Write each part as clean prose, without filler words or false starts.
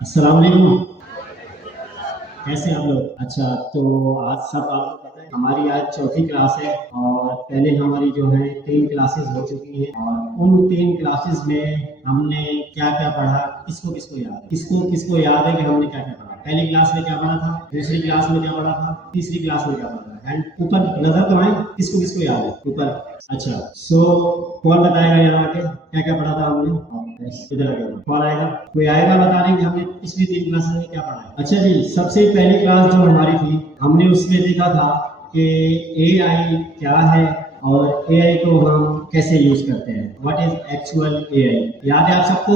अस्सलाम वालेकुम। कैसे हैं आप लोग? अच्छा, तो आज सब आपको पता है हमारी आज चौथी क्लास है और पहले हमारी जो है 3 क्लासेस हो चुकी हैं और उन 3 क्लासेस में हमने क्या-क्या पढ़ा, किसको-किसको याद है? किसको-किसको याद है कि हमने क्या-क्या पढ़ा? पहली क्लास में क्या पढ़ा था? दूसरी क्लास में क्या पढ़ा था? तीसरी क्लास में क्या पढ़ा था? हैंड ऊपर नज़र तो आए, किसको-किसको याद है? ऊपर। अच्छा, कौन बताएगा यहाँ आके क्या-क्या पढ़ा था हमने? इधर आ जाओ। कौन आएगा? कोई आएगा बताने कि हमने पिछली 3 क्लासेस में क्या पढ़ा है? अच्छा जी, सबसे पहली क्लास जो हमारी थी, हमने उसमें देखा था कि एआई क्या है और एआई को हम कैसे यूज करते हैं। What is actual AI? याद है आप सबको?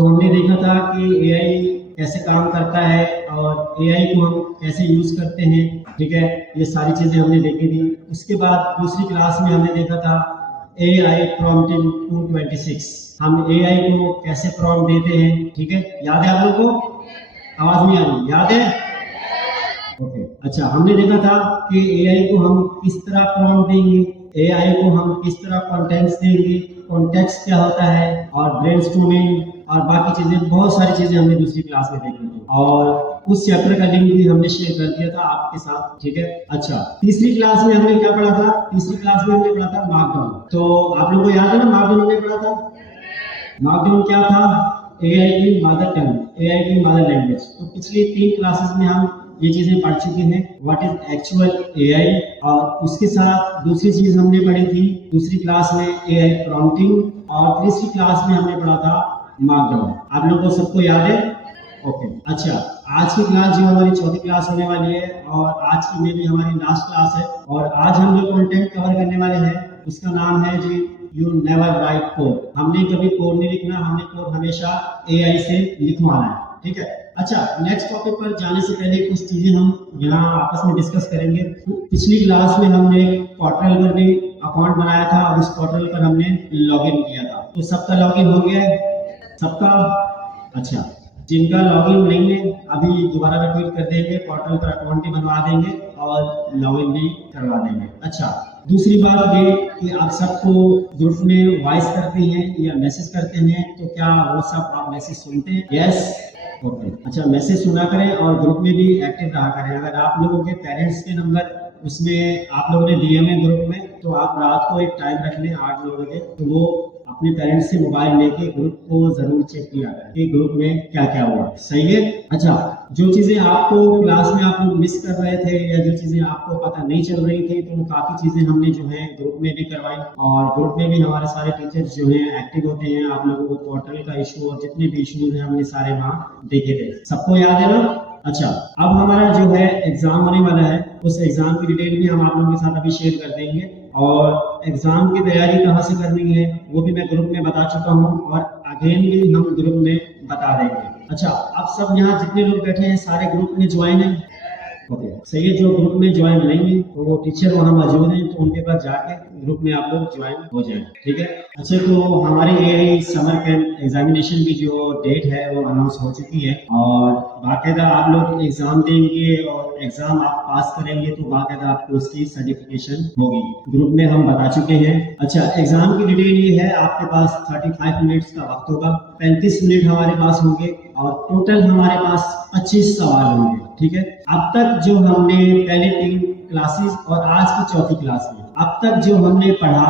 हमने देखा था कि एआई कैसे काम करता है और एआई को हम कैसे यूज करते हैं। ठीक है, ये सारी चीजें हमने देखी थी। उसके बाद दूसरी क्लास में हमने देखा था एआई प्रॉम्प्टिंग 226। हम एआई को कैसे प्रॉम्प्ट देते हैं। ठीक है, याद है आप लोगों को? आवाज नहीं आ रही, याद है? ओके। अच्छा, हमने देखा था कि एआई को हम किस तरह प्रॉम्प्ट देंगे, एआई को हम किस तरह कॉन्टेक्स्ट देंगे, कॉन्टेक्स्ट क्या होता है, और ब्रेनस्टॉर्मिंग और बाकी चीजें, बहुत सारी चीजें हमने दूसरी क्लास में देखी थी और उस चैप्टर का लिंक भी हमने शेयर कर दिया था आपके साथ। ठीक है। अच्छा, तीसरी क्लास में हमने क्या पढ़ा था? तीसरी क्लास में हमने पढ़ा था मार्कडाउन। तो आप लोगों को याद है ना मार्कडाउन हमने पढ़ा था? मार्कडाउन क्या था? एआई की मदर टंग, एआई की मदर लैंग्वेज। तो पिछली 3 क्लासेस में हम ये चीजें पढ़ चुके हैं, व्हाट इज एक्चुअल एआई। और उसके साथ दूसरी चीज हमने पढ़ी थी दूसरी क्लास में एआई प्रॉम्प्टिंग, और तीसरी क्लास में हमने पढ़ा था मार्कडाउन। आप लोगों को सबको याद है? ओके। अच्छा, आज की क्लास जो हमारी चौथी क्लास होने वाली है और आज की मेरी हमारी लास्ट क्लास है, और आज हम जो कंटेंट कवर करने वाले हैं उसका नाम है जी यू नेवर राइट कोड। हमने कभी कोड नहीं लिखना, हमने कोड हमेशा एआई से लिखवाना है। ठीक है। अच्छा, नेक्स्ट टॉपिक पर जाने से पहले कुछ चीजें हम यहाँ आपस में डिस्कस करेंगे। पिछली क्लास में हमने पोर्टल पर भी अकाउंट बनाया था और उस पोर्टल पर हमने लॉगिन किया था। तो सबका लॉगिन हो गया है? सबका? अच्छा, जिनका लॉगिन नहीं है अभी दोबारा रिपीट कर देंगे, पोर्टल पर अकाउंट भी बनवा देंगे और लॉगिन भी करवा देंगे। अच्छा, दूसरी बात ये कि आप सबको ग्रुप में वॉइस करते हैं या मैसेज करते हैं, तो क्या वो सब आप मैसेज सुनते हैं? यस। ओके। अच्छा, मैसेज सुना करें और ग्रुप में भी एक्टिव रहा करें। अगर आप लोगों के पेरेंट्स के नंबर उसमें आप लोगों ने दिए हैं ग्रुप में, तो आप रात को एक टाइम रख लें 8-9 बजे, तो वो अपने पेरेंट्स से मोबाइल लेके ग्रुप को जरूर चेक किया करें कि ग्रुप में क्या क्या हुआ। सही है। अच्छा, जो चीजें आपको क्लास में आप लोग मिस कर रहे थे या जो चीजें आपको पता नहीं चल रही थी, तो काफी चीजें हमने जो है ग्रुप में भी करवाई, और ग्रुप में भी हमारे सारे टीचर्स जो है एक्टिव होते हैं। आप लोगों को पोर्टल का इशू और जितने भी इशूज हैं हमने सारे वहाँ देखे थे। सबको याद है ना? अच्छा, अब हमारा जो है एग्जाम होने वाला है, उस एग्जाम की डिटेल भी हम आप लोगों के साथ अभी शेयर कर देंगे, और एग्जाम की तैयारी कहाँ से करनी है वो भी मैं ग्रुप में बता चुका हूँ और अगेन भी हम ग्रुप में बता देंगे। अच्छा, आप सब यहाँ जितने लोग बैठे हैं सारे ग्रुप में ज्वाइन है? ओके, सही है। जो ग्रुप में ज्वाइन नहीं है तो वो टीचर वहाँ मौजूद हैं, तो उनके पास जाके ग्रुप में आप लोग ज्वाइन हो जाए। ठीक है। अच्छा, तो हमारे एआई समर कैंप एग्जामिनेशन की जो डेट है वो अनाउंस हो चुकी है, और बाकायदा आप लोग एग्जाम देंगे और एग्जाम आप पास करेंगे तो बाकायदा आपको उसकी सर्टिफिकेशन होगी। ग्रुप में हम बता चुके हैं। अच्छा, एग्जाम की डिटेल ये है, आपके पास 35 मिनट्स का वक्त होगा, 35 मिनट हमारे पास होंगे और टोटल हमारे पास 25 सवाल होंगे। ठीक है। अब तक जो हमने पहले 3 क्लासेस और आज की चौथी क्लास में अब तक जो हमने पढ़ा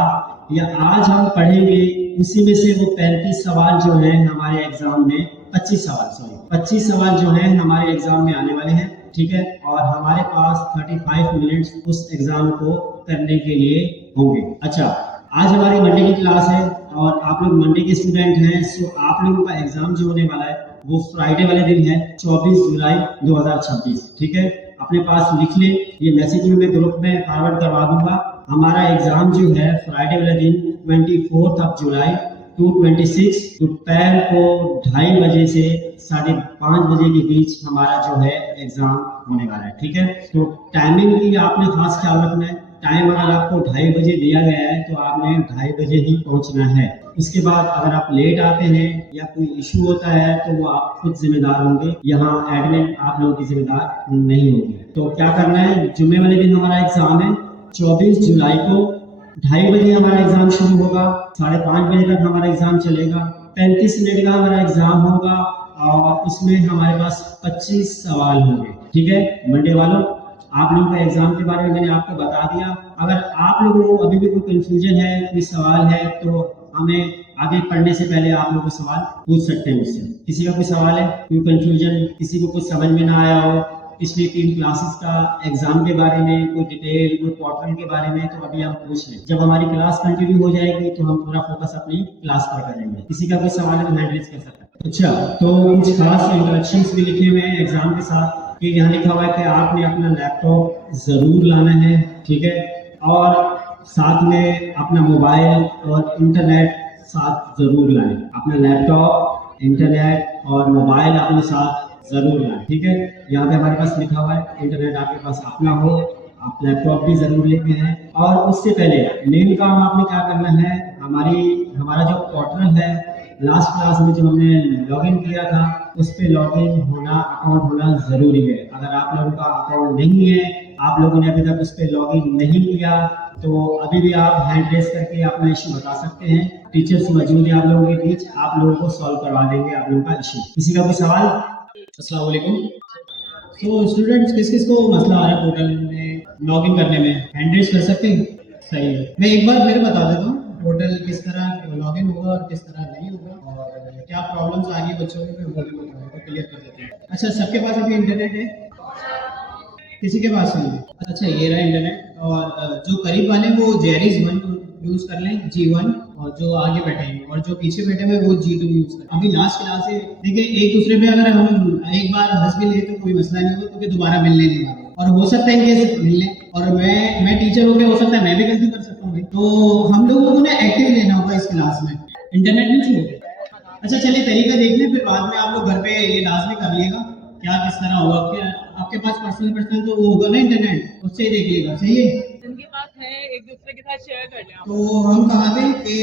या आज हम पढ़ेंगे, उसी में से वो 35 सवाल जो है हमारे एग्जाम में 25 सवाल जो है हमारे एग्जाम में आने वाले हैं। ठीक है। और हमारे पास 35 मिनट्स उस एग्जाम को करने के लिए होंगे। अच्छा, आज हमारी मंडे की क्लास है और आप लोग मंडे के स्टूडेंट हैं, सो आप लोगों का एग्जाम जो होने वाला है वो फ्राइडे वाले दिन है, 24 जुलाई 2026। ठीक है। अपने पास लिख ले, ये मैसेज में मैं ग्रुप में फॉरवर्ड करवा दूंगा। हमारा एग्जाम जो है फ्राइडे वाले दिन 24 जुलाई 2026 दोपहर को 2:30 बजे से 5:30 बजे के बीच हमारा जो है एग्जाम होने वाला है। ठीक है। तो टाइमिंग की आपने खास ख्याल रखना है। टाइम अगर आपको 2:30 बजे दिया गया है तो आपने 2:30 बजे ही पहुंचना है। इसके बाद अगर आप लेट आते हैं या कोई इशू होता है तो वो आप खुद जिम्मेदार होंगे, यहाँ एडमिन आप लोगों की जिम्मेदार नहीं होगी। तो क्या करना है, जुम्मे वाले दिन हमारा एग्जाम है 24 जुलाई को, 2:30 बजे हमारा एग्जाम शुरू होगा, 5:30 बजे तक हमारा एग्जाम चलेगा, 35 मिनट का हमारा एग्जाम होगा और उसमें हमारे पास 25 सवाल होंगे। ठीक है मंडे वालों, आप लोगों का एग्जाम के बारे में मैंने आपको बता दिया। अगर आप लोगों को अभी भी कोई कंफ्यूजन है, कोई सवाल है, तो हमें आगे पढ़ने से पहले आप लोगों को सवाल पूछ सकते हैं मुझसे। किसी का कोई सवाल है, कोई कंफ्यूजन, किसी को कुछ समझ में ना आया हो पिछली 3 क्लासेस का एग्जाम के बारे में, कोई डिटेल, कोई पोर्टल के बारे में, तो अभी हम पूछ लें। जब हमारी क्लास कंटिन्यू हो जाएगी तो हम पूरा फोकस अपनी क्लास पर करेंगे। किसी का कोई सवाल है तो हैंड रेज कर सकते हैं। अच्छा, तो कुछ खास इंस्ट्रक्शंस भी लिखे हुए हैं एग्जाम के साथ कि यहाँ लिखा हुआ है कि आपने अपना लैपटॉप जरूर लाना है। ठीक है, और साथ में अपना मोबाइल और इंटरनेट साथ जरूर लाएं। अपना लैपटॉप, इंटरनेट और मोबाइल अपने साथ जरूर लाएं। ठीक है, यहाँ पे हमारे पास लिखा हुआ है इंटरनेट आपके पास अपना हो, आप लैपटॉप भी जरूर लेके हैं। और उससे पहले मेन काम आपने क्या करना है, हमारा जो पोर्टल है, लास्ट क्लास में जो हमने लॉगिन किया था उस पे लॉगिन होना, अकाउंट होना जरूरी है। अगर आप लोगों का अकाउंट नहीं है, आप लोगों ने अभी तक उस पे लॉगिन नहीं किया, तो अभी भी आप हैंड रेज करके अपना इश्यू बता सकते हैं। टीचर्स मौजूद है आप लोगों के बीच, आप लोगों को सॉल्व करवा देंगे आप लोगों का इश्यू। किसी का कोई सवाल? अस्सलाम वालेकुम। तो स्टूडेंट्स, किस किस को मसला आ रहा है पोर्टल में लॉगिन करने में, हैंड रेज कर सकते हैं? सही है, मैं एक बार फिर बता देता हूँ पोर्टल किस तरह लॉगिन होगा और किस तरह नहीं होगा, और क्या प्रॉब्लम्स आ रही है बच्चों में, वो भी क्लियर कर देते हैं। अच्छा, सबके पास अभी इंटरनेट है? किसी के पास नहीं है? अच्छा, ये रहा इंटरनेट। और जो करीब वाले वो जेरीज 1 यूज कर लें, G1, और जो आगे बैठे हैं और जो पीछे बैठे हुए वो G2 यूज करें। अभी लास्ट क्लास है, देखिए एक दूसरे पे अगर हम एक बार हंस भी ले तो कोई मसला नहीं हो, क्योंकि दोबारा मिलने नहीं वाले, और हो सकता है कि मिलने, और मैं टीचर हो गया, हो सकता है मैं भी गलती कर सकता हूँ। तो हम लोगों को ना एक्टिव लेना होगा इस क्लास में, इंटरनेट नहीं चाहिए। अच्छा चलिए तरीका देख लें, फिर बाद में आप लोग घर पे ये लाजमी कर लिएगा क्या किस तरह होगा। क्या आपके पास पर्सनल तो वो होगा ना इंटरनेट, उससे ही देख लीजिएगा। सही है, जिनके पास है एक दूसरे के साथ शेयर कर लें। तो हम कहा थे कि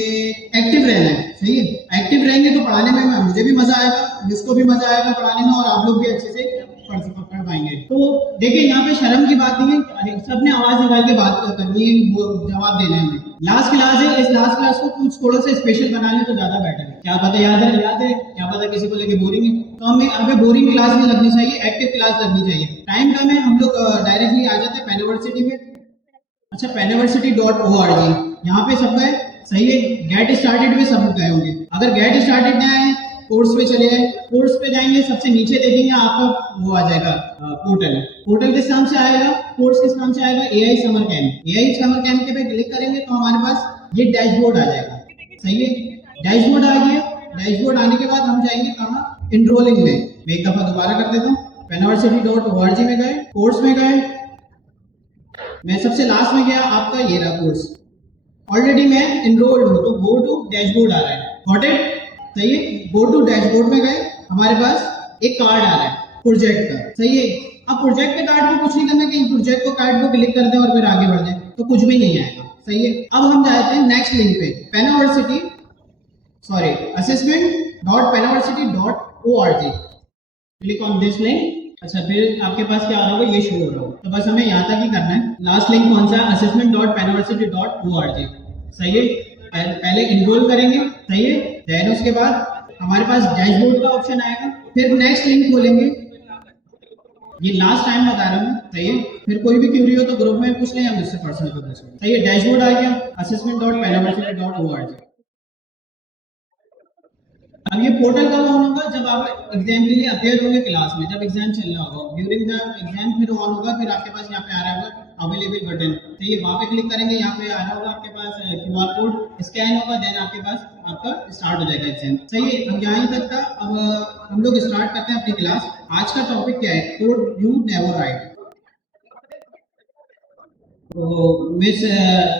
एक्टिव रहना है। सही है, एक्टिव रहेंगे तो पढ़ाने में मुझे भी मजा आएगा, जिसको भी मजा आएगा पढ़ाने में, और आप लोग भी अच्छे से पढ़ पाएंगे। तो देखिए यहाँ पे शर्म की बात नहीं है, सबने आवाज निकाल के बात करनी है, वो जवाब देना है हमें। लास्ट क्लास है, इस लास्ट क्लास को कुछ थोड़ा सा स्पेशल बना ले तो ज्यादा बेटर है। क्या पता याद है, क्या पता किसी को लेके बोरिंग है, तो हमें बोरिंग क्लास नहीं लगनी चाहिए, एक्टिव क्लास लगनी चाहिए। टाइम कम है, हम लोग डायरेक्टली आ जाते हैं पेनवर्सिटी में। अच्छा, penversity.org, यहाँ पे सब गए? सही है, गेट स्टार्टेड में सब गए होंगे। अगर गेट स्टार्टेड में आए, कोर्स पे चले गए, कोर्स पे जाएंगे, सबसे नीचे देखेंगे आपका वो आ जाएगा पोर्टल किस नाम से आएगा, कोर्स किस नाम से आएगा, AI समर कैंप के पे क्लिक करेंगे तो हमारे पास ये डैशबोर्ड आ जाएगा। सही है, डैशबोर्ड आ गया। डैशबोर्ड आने के बाद हम जाएंगे कहाँ, इनरोलिंग में। मैं एक दफा दोबारा कर देता हूँ, penversity.org में गए, कोर्स में गए, मैं सबसे लास्ट में गया, आपका ये रहा कोर्स, ऑलरेडी मैं इनरोल्ड हूँ, तो गो टू डैशबोर्ड आ रहा है। Got it? सही है, गो टू डैशबोर्ड में गए, हमारे पास एक कार्ड आ रहा है प्रोजेक्ट का। सही है, अब प्रोजेक्ट के कार्ड को कुछ नहीं करना कि प्रोजेक्ट को कार्ड को क्लिक कर दें और फिर आगे बढ़ जाए, तो कुछ भी नहीं आएगा। सही है, अब हम जाते हैं नेक्स्ट लिंक पे, assessment.penversity.org, click on this link. अच्छा, फिर आपके पास क्या आ रहा होगा, ये शो हो रहा होगा, तो बस हमें यहाँ तक ही करना है। लास्ट लिंक कौन सा है, assessment.penversity.org। सही है, पहले इनरोल करेंगे। सही है, देन उसके बाद हमारे पास डैशबोर्ड का ऑप्शन आएगा, फिर नेक्स्ट लिंक खोलेंगे, ये लास्ट टाइम बता रहा हूँ। सही है, फिर कोई भी क्यूरी हो तो ग्रुप में पूछ लें या मुझसे पर्सनल पे पूछ लें। सही है, डैशबोर्ड आ गया, assessment.penversity.org। अब ये पोर्टल कब ऑन होगा, जब आप एग्जाम के लिए अपेयर होंगे क्लास में, जब एग्जाम चल रहा होगा, ड्यूरिंग द एग्जाम फिर ऑन होगा। फिर आपके पास यहाँ पे आ रहा होगा अवेलेबल बटन, तो ये वहाँ पे क्लिक करेंगे, यहाँ पे आ रहा होगा आपके पास QR कोड स्कैन होगा, देन आपके पास आपका स्टार्ट हो जाएगा एग्जाम। सही है, अब यहाँ तक था। अब हम लोग स्टार्ट करते हैं अपनी क्लास। आज का टॉपिक क्या है, कोड यू नेवर राइट। तो मिस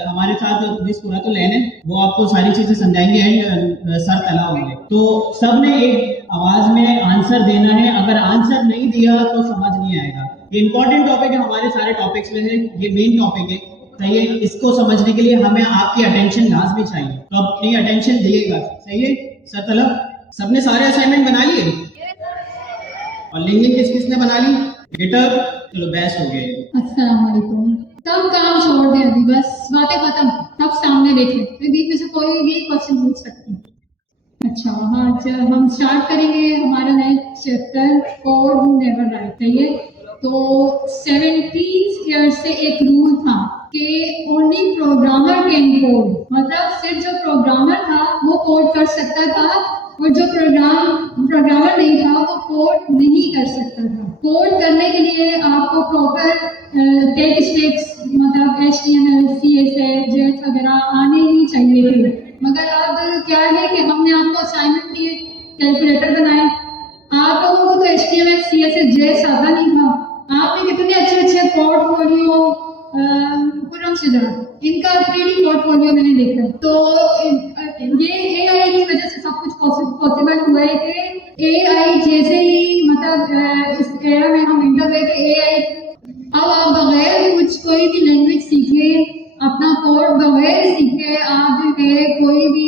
हमारे साथ मिस पूरा तो लेने, वो आपको सारी चीजें समझाएंगे एंड सर तला होंगे। तो सब ने एक आवाज में आंसर देना है, अगर आंसर नहीं दिया तो समझ नहीं आएगा। ये इंपॉर्टेंट टॉपिक है, हमारे सारे टॉपिक्स में से ये मेन टॉपिक है। सही है, इसको समझने के लिए हमें आपकी अटेंशन लाजमी चाहिए, तो आप अपनी अटेंशन दिएगा। सही है सर तलब, सबने सारे असाइनमेंट बना लिए और लिंकिंग किस किसने बना ली, गिटहब, चलो बेस्ट हो गया। अस्सलाम वालेकुम। सब काम छोड़ दें अभी, बस बातें खत्म, सब सामने देखें, फिर बीच में से कोई भी क्वेश्चन पूछ सकते हैं। अच्छा हाँ, हम स्टार्ट करेंगे हमारा next chapter code never write. सही है। तो 70 ईयर्स से एक रूल था कि ओनली प्रोग्रामर कैन कोड, मतलब सिर्फ जो प्रोग्रामर था वो कोड कर सकता था और जो प्रोग्रामर नहीं था वो कोड नहीं कर सकता था। कोड करने के लिए आपको प्रॉपर टेक स्टेप्स मतलब HTML, CSS, JS वगैरह आने ही चाहिए थे। मगर अब क्या है कि हमने आपको असाइनमेंट दिए, कैलकुलेटर बनाए, आप लोगों को तो HTML, CSS, JS आता नहीं था। आपने कितने अच्छे अच्छे पोर्टफोलियो पूरम से जाना, इनका 3D पोर्टफोलियो मैंने देखा। तो ये AI की वजह से सब कुछ पॉसिबल हुआ है कि AI जैसे ही मतलब इस एरा में हम इंटर हुए कि AI अब आप बगैर कुछ कोई भी लैंग्वेज सीखे, अपना कोड बगैर सीखे आप जो है कोई भी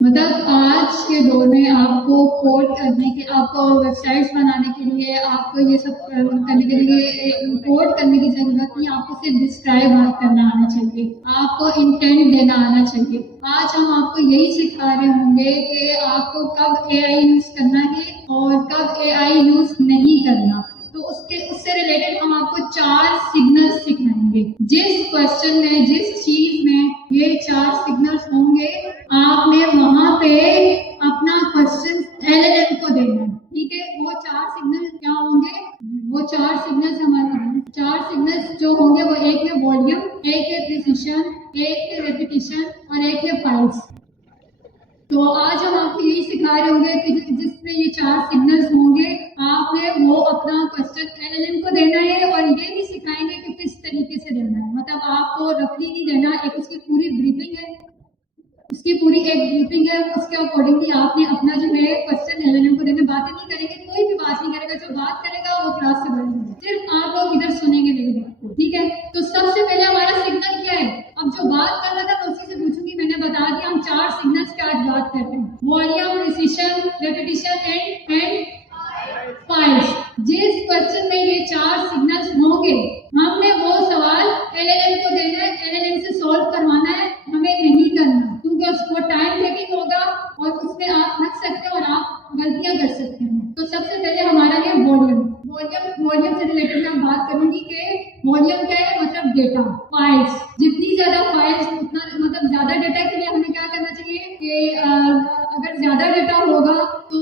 मतलब आज के दौर में आपको कोड करने के, आपको वेबसाइट्स बनाने के लिए, आपको ये सब करने के लिए कोड करने की जरूरत नहीं, आपको सिर्फ डिस्क्राइब करना आना चाहिए, आपको इंटेंट देना आना चाहिए। आज हम आपको यही सिखा रहे होंगे कि आपको कब AI यूज करना है और कब AI यूज नहीं करना। तो उससे रिलेटेड हम आपको 4 सिग्नल्स सिखाएंगे। जिस क्वेश्चन में, जिस चीज में ये 4 सिग्नल्स होंगे, आपने वहां पे अपना क्वेश्चन LLM को देना है। ठीक है। वो 4 सिग्नल क्या होंगे? वो 4 सिग्नल्स हमारे 4 सिग्नल्स जो होंगे वो एक है वॉल्यूम, एक है प्रिसिशन, एक है रेपिटेशन और एक है फाइल्स। तो आज हम आपको यही सिखा रहे होंगे कि जिसमें ये 4 सिग्नल्स होंगे, आपने वो अपना क्वेश्चन LLM को देना है और ये भी सिखाएंगे कि किस तरीके से देना है। मतलब आपको रफली नहीं देना, एक उसकी पूरी ब्रीफिंग है, उसकी पूरी एक ब्रीफिंग है, उसके अकॉर्डिंगली आपने अपना जो है क्वेश्चन LLM को देना। बातें नहीं करेंगे, कोई भी बात नहीं करेगा, जो बात करेगा वो क्लास से बाहर होगा, सिर्फ आप लोग इधर सुनेंगे मेरी बात को। ठीक है। तो सबसे पहले हमारा सिग्नल क्या है? अब जो बात कर रहा था मैं उसी से पूछूंगी। मैंने बता दिया हम 4 सिग्नल्स की आज बात करते हैं, volume, precision, repetition and files. जिस क्वेश्चन में ये 4 सिग्नल्स होंगे, हमने वो सवाल LLM को देना है, LLM से सॉल्व करवाना है, हमें नहीं करना, क्योंकि उसको टाइम टेकिंग होगा और उसमें आप थक सकते हैं और आप गलतियां कर सकते हैं। तो सबसे पहले हमारा है वॉल्यूम। वॉल्यूम से रिलेटेड मैं बात करूंगी कि वॉल्यूम क्या है? मतलब डेटा, फाइल्स। जितनी ज्यादा फाइल्स उतना मतलब ज्यादा डेटा के लिए हमें क्या करना चाहिए कि अगर ज्यादा डेटा होगा तो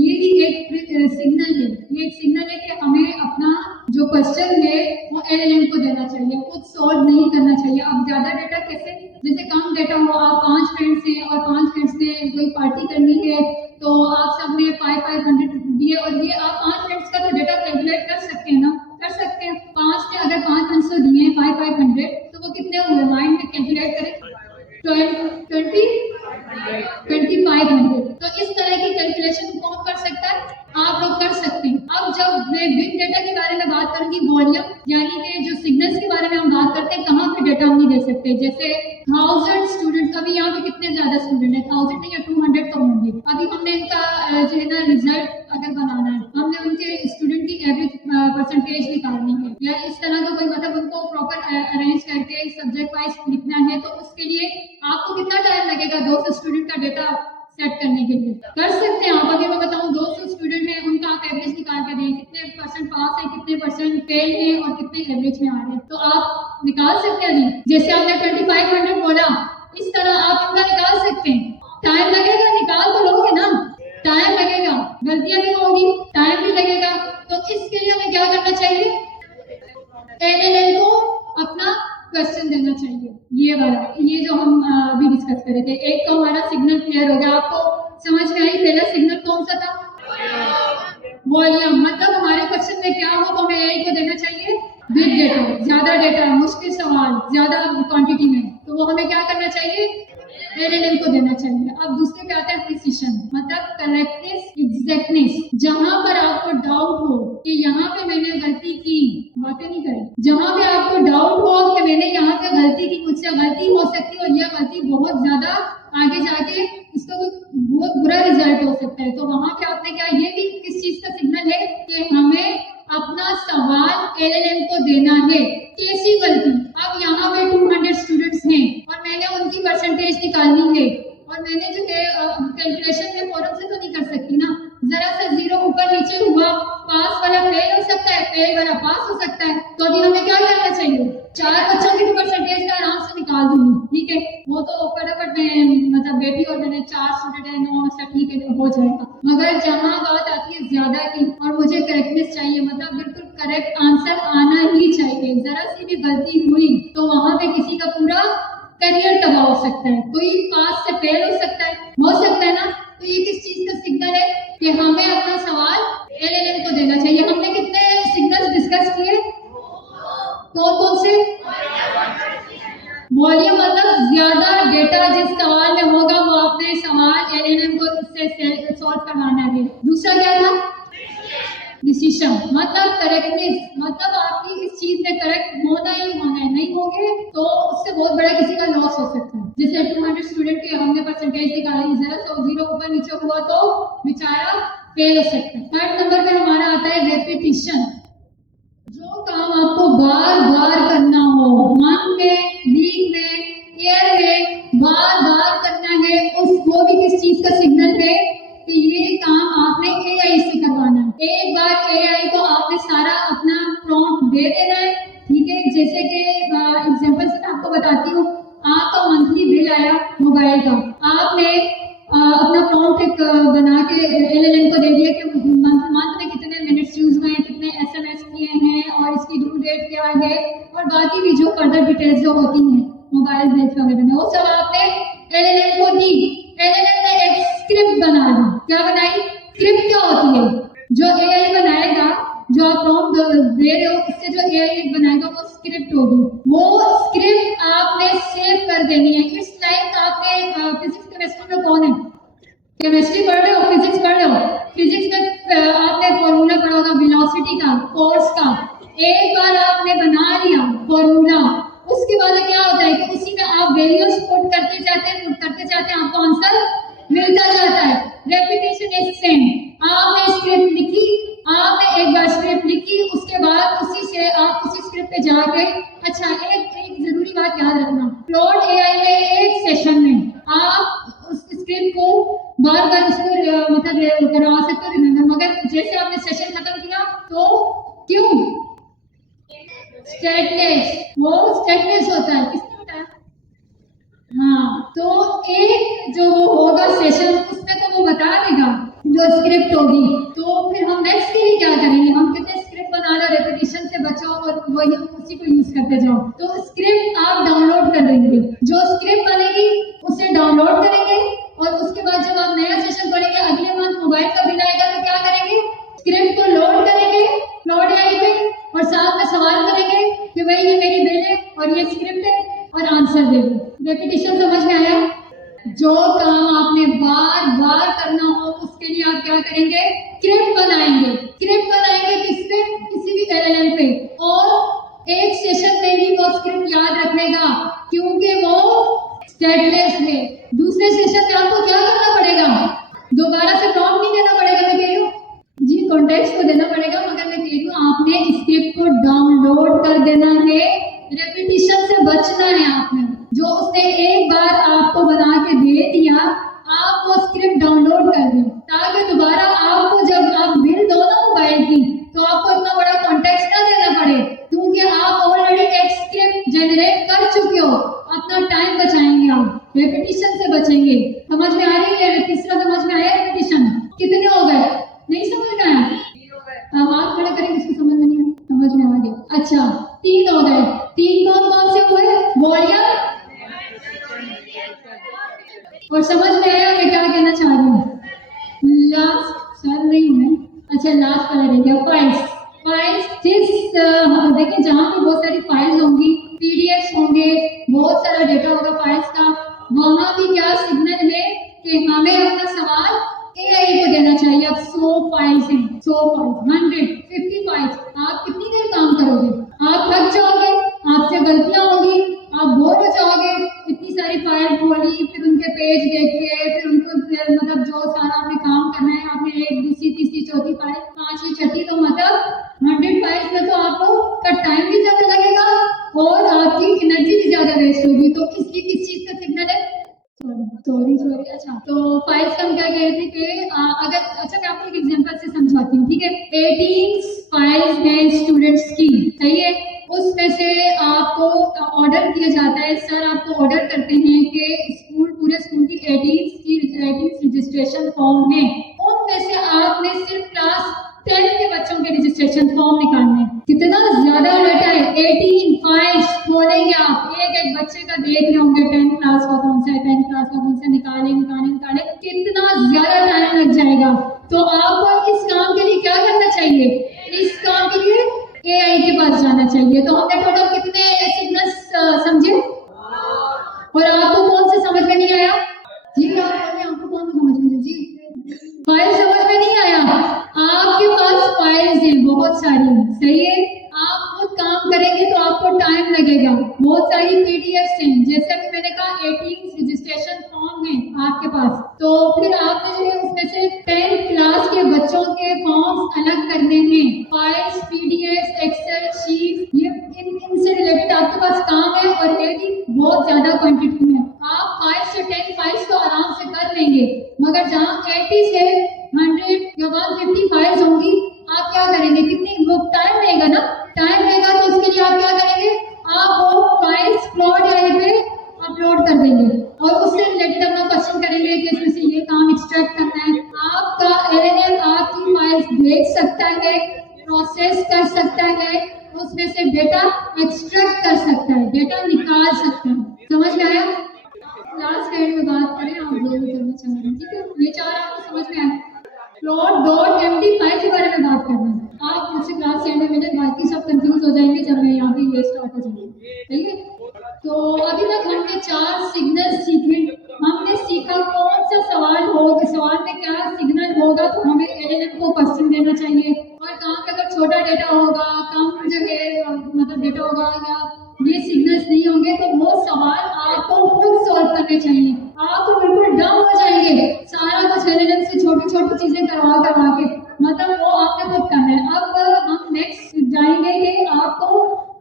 ये भी एक सिग्नल है, ये एक सिग्नल है कि हमें अपना जो क्वेश्चन है वो LLM को देना चाहिए, खुद सॉल्व नहीं करना चाहिए। अब ज्यादा डेटा कैसे? जैसे कम डेटा हो, आप 5 फ्रेंड्स हैं और 5 फ्रेंड्स ने कोई पार्टी करनी है, तो आप सब ने 500 दिए और ये आप 5 फ्रेंड्स का तो डेटा कैलकुलेट कर सकते हैं ना? कर सकते हैं। 5 ने अगर 500 दिए 500 तो वो कितने हुए? माइंड में कैलकुलेट करें, 2500। तो इस तरह की कैलकुलेशन कौन कर सकता है? आप लोग कर सकते हैं। अब जब मैं बिग डेटा के बारे में बात करूंगी, वॉल्यूम यानी कि जो सिग्नल्स के बारे में हम बात करते हैं, कहाँ पे डेटा हम नहीं दे सकते। जैसे 1000 स्टूडेंट्स, अभी यहाँ पे कितने ज्यादा स्टूडेंट है? 1000 नहीं या 200 तो होंगे। अभी हमने इनका जो है ना रिजल्ट अगर बनाना है, हमने उनके स्टूडेंट की एवरेज परसेंटेज निकालनी है या इस तरह का कोई मतलब उनको प्रॉपर अरेंज करके सब्जेक्ट वाइज लिखना है, तो उसके लिए आपको कितना टाइम लगेगा 200 स्टूडेंट का डेटा सेट करने के लिए? कर सकते हैं आप। अगर मैं बताऊं 200 स्टूडेंट है, उनका आप एवरेज निकाल के दें, कितने परसेंट पास है, कितने परसेंट फेल है और कितने एवरेज में आ रहे हैं, तो आप निकाल सकते हैं। जैसे आपने 2500 बोला, इस तरह आप इनका निकाल सकते हैं। टाइम लगेगा, निकाल तो लोगे ना, टाइम लगेगा, गलतियां भी होगी, टाइम भी लगेगा। तो इसके लिए हमें क्या करना चाहिए? LLM को अपना क्वेश्चन देना चाहिए। ये वाला, ये जो हम अभी डिस्कस कर रहे थे। एक तो हमारा सिग्नल क्लियर हो गया, आपको समझ में आई? पहला सिग्नल कौन सा था? वॉल्यूम। मतलब हमारे क्वेश्चन में क्या हो तो हमें AI को देना चाहिए बिग डेटा, ज्यादा डेटा, मुश्किल सवाल, ज्यादा क्वांटिटी में, तो वो हमें क्या करना चाहिए? LLM को देना चाहिए। अब दूसरे पे आता है प्रिसिशन, मतलब करेक्टनेस, एग्जैक्टनेस। जहां पर आपको डाउट हो कि यहाँ पे मैंने गलती की, बातें नहीं करें, जहां पे आपको डाउट हो कि मैंने यहाँ पे गलती की, मुझसे गलती हो सकती है और यह गलती बहुत ज्यादा आगे जाके इसका बहुत बुरा रिजल्ट हो सकता है, तो वहां पे आपने क्या, ये भी किस चीज का सिग्नल है कि हमें अपना सवाल LLM को देना है। कैसी गलती? अब यहाँ पे 200 स्टूडेंट्स हैं और मैंने उनकी परसेंटेज निकालनी है और मैंने जो ऊपर नीचे हुआ, पास वाला फेल हो सकता है, फेल वाला पास हो सकता है। तो अभी हमें क्या करना चाहिए, 4 बच्चों की परसेंटेज का आराम से निकाल दूंगी, ठीक है। वो तो फटाफट में मतलब बेटी और मैंने 4 स्टूडेंट है, 9 सब ठीक है, हो जाएगा। मगर जहाँ बात आती है ज्यादा की और मुझे करेक्टनेस चाहिए, मतलब बिल्कुल करेक्ट आंसर आना ही चाहिए। जरा सी भी गलती हुई तो वहां पे किसी का पूरा करियर तबाह हो सकता है, कोई पास से फेल हो सकता है ना। तो ये किस चीज का सिग्नल है कि हमें अपना सवाल LLM को देना चाहिए। हमने कितने सिग्नल्स डिस्कस किए, कौन से? वॉल्यूम मतलब ज्यादा डेटा जिस सवाल में होगा वो आपने सवाल LLM को उससे सॉल्व करवाना है। दूसरा क्या था? डिसीजन मतलब करेक्टनेस, मतलब आपकी इस चीज में करेक्ट होना ही होना है, नहीं होगे तो उससे बहुत बड़ा किसी का लॉस हो सकता है। जैसे 200 स्टूडेंट के हमने परसेंटेज निकाली, जरा 0 ऊपर नीचे हुआ तो बेचारा फेल हो सकता है। थर्ड नंबर पे हमारा आता है रेपिटिशन। जो काम आपको बार बार करना हो, मंथ में, वीक में, ईयर में बार बार करना है, वो भी किस चीज का सिग्नल है कि ये काम आपने AI से करवाना है। एक बार AI को आपने सारा अपना प्रॉम्प्ट दे देना है, ठीक है। जैसे कि एग्जांपल से मैं आपको बताती हूँ, आपका मंथली बिल आया मोबाइल का, आपने अपना प्रॉम्प्ट एक बना के LLM को दे दिया कि मंथ में कितने मिनट्स यूज हुए हैं, कितने SMS किए हैं और इसकी ड्यू डेट क्या है और बाकी भी जो फर्दर डिटेल्स जो होती हैं मोबाइल बिल्स वगैरह में, वो सब आपने LLM को दी। LLM ने एक स्क्रिप्ट बना दी। क्या बनाई? स्क्रिप्ट क्या होती है? जो AI बनाएगा, जो आप प्रॉम्प्ट दे रहे हो, उससे जो AI बनाएगा वो स्क्रिप्ट होगी। वो स्क्रिप्ट आपने सेव कर देनी है। इस लाइक आपने फिजिक्स केमिस्ट्री में कौन है? केमिस्ट्री पढ़ रहे हो, फिजिक्स पढ़ रहे हो, फिजिक्स में आपने फॉर्मूला पढ़ा होगा वेलोसिटी का, फोर्स का। एक बार आपने बना लिया फॉर्मूला, उसके बाद क्या होता है कि उसी में आप वैल्यूज पुट करते जाते हैं, आपको आंसर मिलता जाता है। Repetition is same. आपने स्क्रिप्ट लिखी, आपने एक बार स्क्रिप्ट लिखी, उसके बाद उसी से आप उसी स्क्रिप्ट पे जाके अच्छा एक जरूरी बात याद रखना, प्लॉट AI में एक सेशन में आप उस स्क्रिप्ट को बार बार उसको मतलब करवा सकते हो रिमेंबर, मगर जैसे आपने सेशन खत्म किया तो क्यों स्टेटलेस, वो स्टेटलेस होता है। किसने बताया? हाँ, तो एक जो होगा सेशन उसमें तो वो बता देगा जो स्क्रिप्ट होगी। तो फिर हम नेक्स्ट के लिए क्या करेंगे, हम कहते हैं स्क्रिप्ट बना लो, रेपिटेशन से बचो और वही उसी को यूज करते जाओ। तो स्क्रिप्ट आप डाउनलोड कर लेंगे, जो स्क्रिप्ट बनेगी उसे डाउनलोड करेंगे और उसके बाद जब आप नया सेशन पढ़ेंगे, अगले मंथ मोबाइल का बिल आएगा तो क्या करेंगे, स्क्रिप्ट को लोड करेंगे प्लॉट AI पे और साथ में सवाल करेंगे कि भाई ये मेरी बिल है और ये स्क्रिप्ट है और आंसर दे दो। रेपिटेशन समझ में आया? जो काम आपने बार बार करना हो उसके लिए आप क्या करेंगे, स्क्रिप्ट बनाएंगे। स्क्रिप्ट बनाएंगे किस पे? किसी भी LLM पे, और एक सेशन में ही वो स्क्रिप्ट याद रखेगा क्योंकि वो स्टेटलेस है। दूसरे सेशन में आपको क्या करना पड़ेगा, दोबारा से प्रॉम्प्ट नहीं देना पड़ेगा। मैं कह रही हूँ जी, कॉन्टेक्स्ट को देना पड़ेगा, मगर मैं कह रही हूँ आपने स्क्रिप्ट को डाउनलोड कर देना है। रेपिटेशन से बचना है आपने। जो उसने एक बार आपको बना के दे दिया, आप वो स्क्रिप्ट डाउनलोड कर दें ताकि दोबारा आपको जब आप बिल दो ना मोबाइल की तो आपको इतना बड़ा कॉन्टेक्स्ट ना देना पड़े, क्योंकि आप ऑलरेडी एक स्क्रिप्ट जनरेट कर चुके हो। अपना टाइम बचाएंगे आप, रेपिटेशन से बचेंगे। समझ में आ रही है? तीसरा समझ में आया? रेपिटेशन कितने हो गए? नहीं समझ में आया? आवाज खड़े करेंगे, इसको समझ में नहीं आया, समझ में आ गया। अच्छा 3 हो गए। 3 कौन से हुए? वॉल्यूम और समझ में आया मैं क्या कहना चाह रही हूँ? लास्ट सर नहीं है, अच्छा लास्ट वाला रह गया फाइल्स। फाइल्स जिस देखिए जहाँ पे बहुत सारी फाइल्स होंगी, PDFs होंगे, बहुत सारा डेटा होगा फाइल्स का, वहाँ भी क्या सिग्नल है कि हमें अपना सवाल AI को देना चाहिए। अब 100 फाइल्स हैं, 100 फाइल्स, 150 फाइल्स, आप कितनी देर काम करोगे? आप थक जाओगे, आपसे गलतियां होगी, आप बोर हो जाओगे। इतनी सारी फाइल खोली, फिर उनके पेज देखे, फिर उनको मतलब जो सारा आपने काम करना है, आपने 1 दूसरी तीसरी चौथी फाइल 5वीं छठी, तो मतलब 100 फाइल्स में तो आपको का टाइम भी ज्यादा लगेगा और आपकी एनर्जी भी ज्यादा वेस्ट होगी। तो इसलिए किस चीज का सिग्नल है? सॉरी अच्छा, तो फाइल्स का हम क्या कह रहे थे कि अगर अच्छा मैं आपको एक एग्जांपल से समझाती 18 फाइल्स हैं स्टूडेंट्स की, सही है। उसमें से आपको ऑर्डर किया जाता है, सर आपको ऑर्डर करते हैं कि स्कूल पूरे स्कूल की 18 रजिस्ट्रेशन फॉर्म है, उनमें से आपने सिर्फ क्लास 10 के बच्चों के रजिस्ट्रेशन फॉर्म निकालने हैं। कितना ज्यादा डाटा है, 18 फाइल्स खोलेंगे आप, एक एक बच्चे का देख रहे होंगे 10 क्लास का कौन सा है, 10 क्लास का कौन सा, निकाले कितना ज्यादा टाइम लग जाएगा। तो आपको इस काम के लिए क्या करना चाहिए, इस काम के लिए AI के पास जाना चाहिए। तो हमने टोटल कितने सिग्नल्स समझे, और आपको कौन से समझ में नहीं आया जी, आपको कौन सा समझ में नहीं जी, फाइल समझ में नहीं आया। आपके पास फाइल्स हैं बहुत सारी, सही है, आप खुद काम करेंगे तो आपको टाइम लगेगा। बहुत सारी PDFs हैं, जैसे कि मैंने कहा 18 रजिस्ट्रेशन फॉर्म है आपके पास, तो फिर आपने जो है उसमें से 10 क्लास के बच्चों के फॉर्म्स अलग करने हैं, फाइल्स, PDFs, एक्सेल शीट, ये इनसे रिलेटेड आपके पास काम है, और ये भी बहुत ज्यादा क्वांटिटी में। आप 5 से 10 फाइल्स तो आराम से कर लेंगे, मगर जहाँ 80 से 100 या 150 फाइल्स होंगी, आप क्या करेंगे, कितनी टाइम लगेगा ना, टाइम लगेगा, तो उसके लिए आप क्या करेंगे, आप वो फाइल्स प्लॉट पे अपलोड कर देंगे, और उससे रिलेटेड अपना क्वेश्चन करेंगे कि इसमें से ये काम एक्सट्रैक्ट करना है। आपका LLM आपकी फाइल्स देख सकता है, प्रोसेस कर सकता है, उसमें से डेटा एक्सट्रैक्ट कर सकता है, डेटा निकाल सकता है। समझ में आया? लास्ट स्लाइड में बात करें, आप जो भी करना चाह रहे हैं, ठीक है, ये चार आपको समझ में आया। plot.md5 के बारे में बात करना है, आप मुझसे क्लास के एंड में मिले, बाकी सब कंफ्यूज हो जाएंगे जब मैं यहाँ पे ये स्टार्ट हो जाएंगे, ठीक है। तो अभी तक हमने 4 सिग्नल सीखे, हमने सीखा कौन सा सवाल होगा, सवाल में क्या सिग्नल होगा तो हमें LLM को क्वेश्चन देना चाहिए, और कहाँ पे अगर छोटा डेटा होगा, कम जो है मतलब डेटा होगा, या ये सिग्नल्स नहीं होंगे, तो वो सवाल आपको खुद सॉल्व करने चाहिए। आप तो बिल्कुल डम हो जाएंगे, सारा कुछ LLM से छोटी छोटी चीजें करवा के, मतलब वो आपने खुद करना है। अब हम नेक्स्ट जाएंगे कि आपको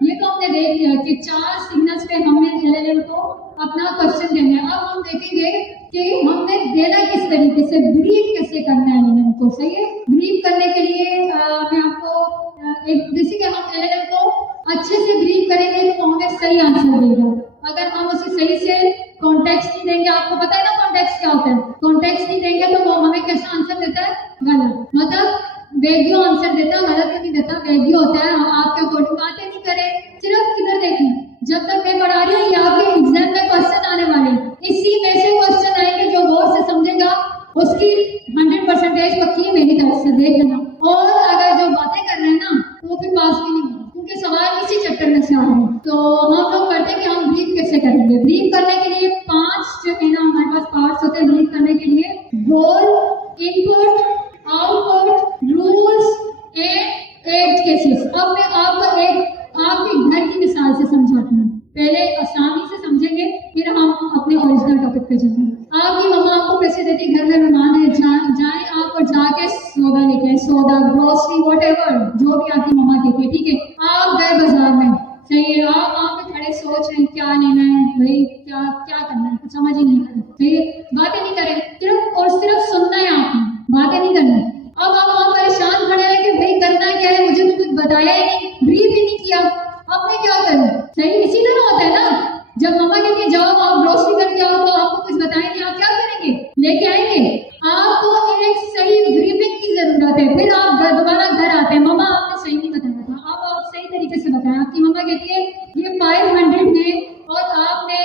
ये तो हमने देख लिया कि 4 सिग्नल्स पे हमें LLM को अपना क्वेश्चन देना है। अब हम देखेंगे कि हमने देना किस तरीके से, ब्रीफ कैसे करना है LLM को, सही है। ब्रीफ करने के लिए मैं आपको एक जैसे कि हम LLM को अच्छे से ब्रीफ करेंगे तो हमें सही आंसर देगा। अगर हम उसे सही से कॉन्टेक्स्ट नहीं देंगे, आपको पता है ना कॉन्टेक्स्ट क्या होता है, कॉन्टेक्स्ट नहीं देंगे तो वो हमें कैसा आंसर देता है, गलत, मतलब वेग्यू आंसर देता है, गलत नहीं देता, वेग्यू होता है। आपके अकॉर्डिंग बातें नहीं करें, सिर्फ किधर देखें, जब तक मैं पढ़ा रही हूँ ये आपके एग्जाम में क्वेश्चन आने वाले, इसी में से क्वेश्चन आएंगे, जो गौर से समझेगा उसकी 100% पक्की है मेरी तरफ से, देख लेना। और अगर जो बातें कर रहे हैं ना तो फिर पास भी नहीं, क्योंकि सवाल इसी चक्कर में से आ रहे हैं। तो हम लोग करते हैं कि हम ब्रीफ कैसे करेंगे। ब्रीफ करने के लिए 5 जो है ना हमारे पास पार्ट्स होते हैं ब्रीफ करने के लिए, goal, input, output, rules and edge cases. अब मैं आपको एक आपके घर की मिसाल से समझाती हूँ, पहले आसानी से समझेंगे, फिर हम अपने ओरिजिनल टॉपिक पे जाएंगे। आपकी मम्मा आपको पैसे देती, घर में मेहमान है, जाए आप और जाके सौदा लेके आए, सौदा, ग्रोसरी, व्हाटएवर जो भी आपकी मम्मा कहती है, ठीक है। आप गए बाजार में, सही है, आप वहाँ पे खड़े सोच रहे हैं क्या लेना है भाई, क्या क्या करना है, कुछ समझ ही नहीं आ रहा, सही है। बातें नहीं करें, सिर्फ और सिर्फ सुनना है आपको, बातें नहीं करना। अब आप वहाँ परेशान खड़े रहे कि भाई करना क्या है, मुझे तो कुछ बताया ही नहीं, ब्रीफ ही नहीं किया, अब मैं क्या करूं, सही। इसी तरह होता है ना, जब मम्मा कहती है जाओ आप ग्रोसरी करके आओ, तो आपको कुछ बताएं नहीं, आप क्या करेंगे, लेके आएंगे। आपको एक सही ब्रीफिंग की जरूरत है, फिर आप दोबारा घर आते हैं, मम्मा आपने सही नहीं बताया था, अब आप सही तरीके से बताया। आपकी मम्मा कहती है ये 500 है, और आपने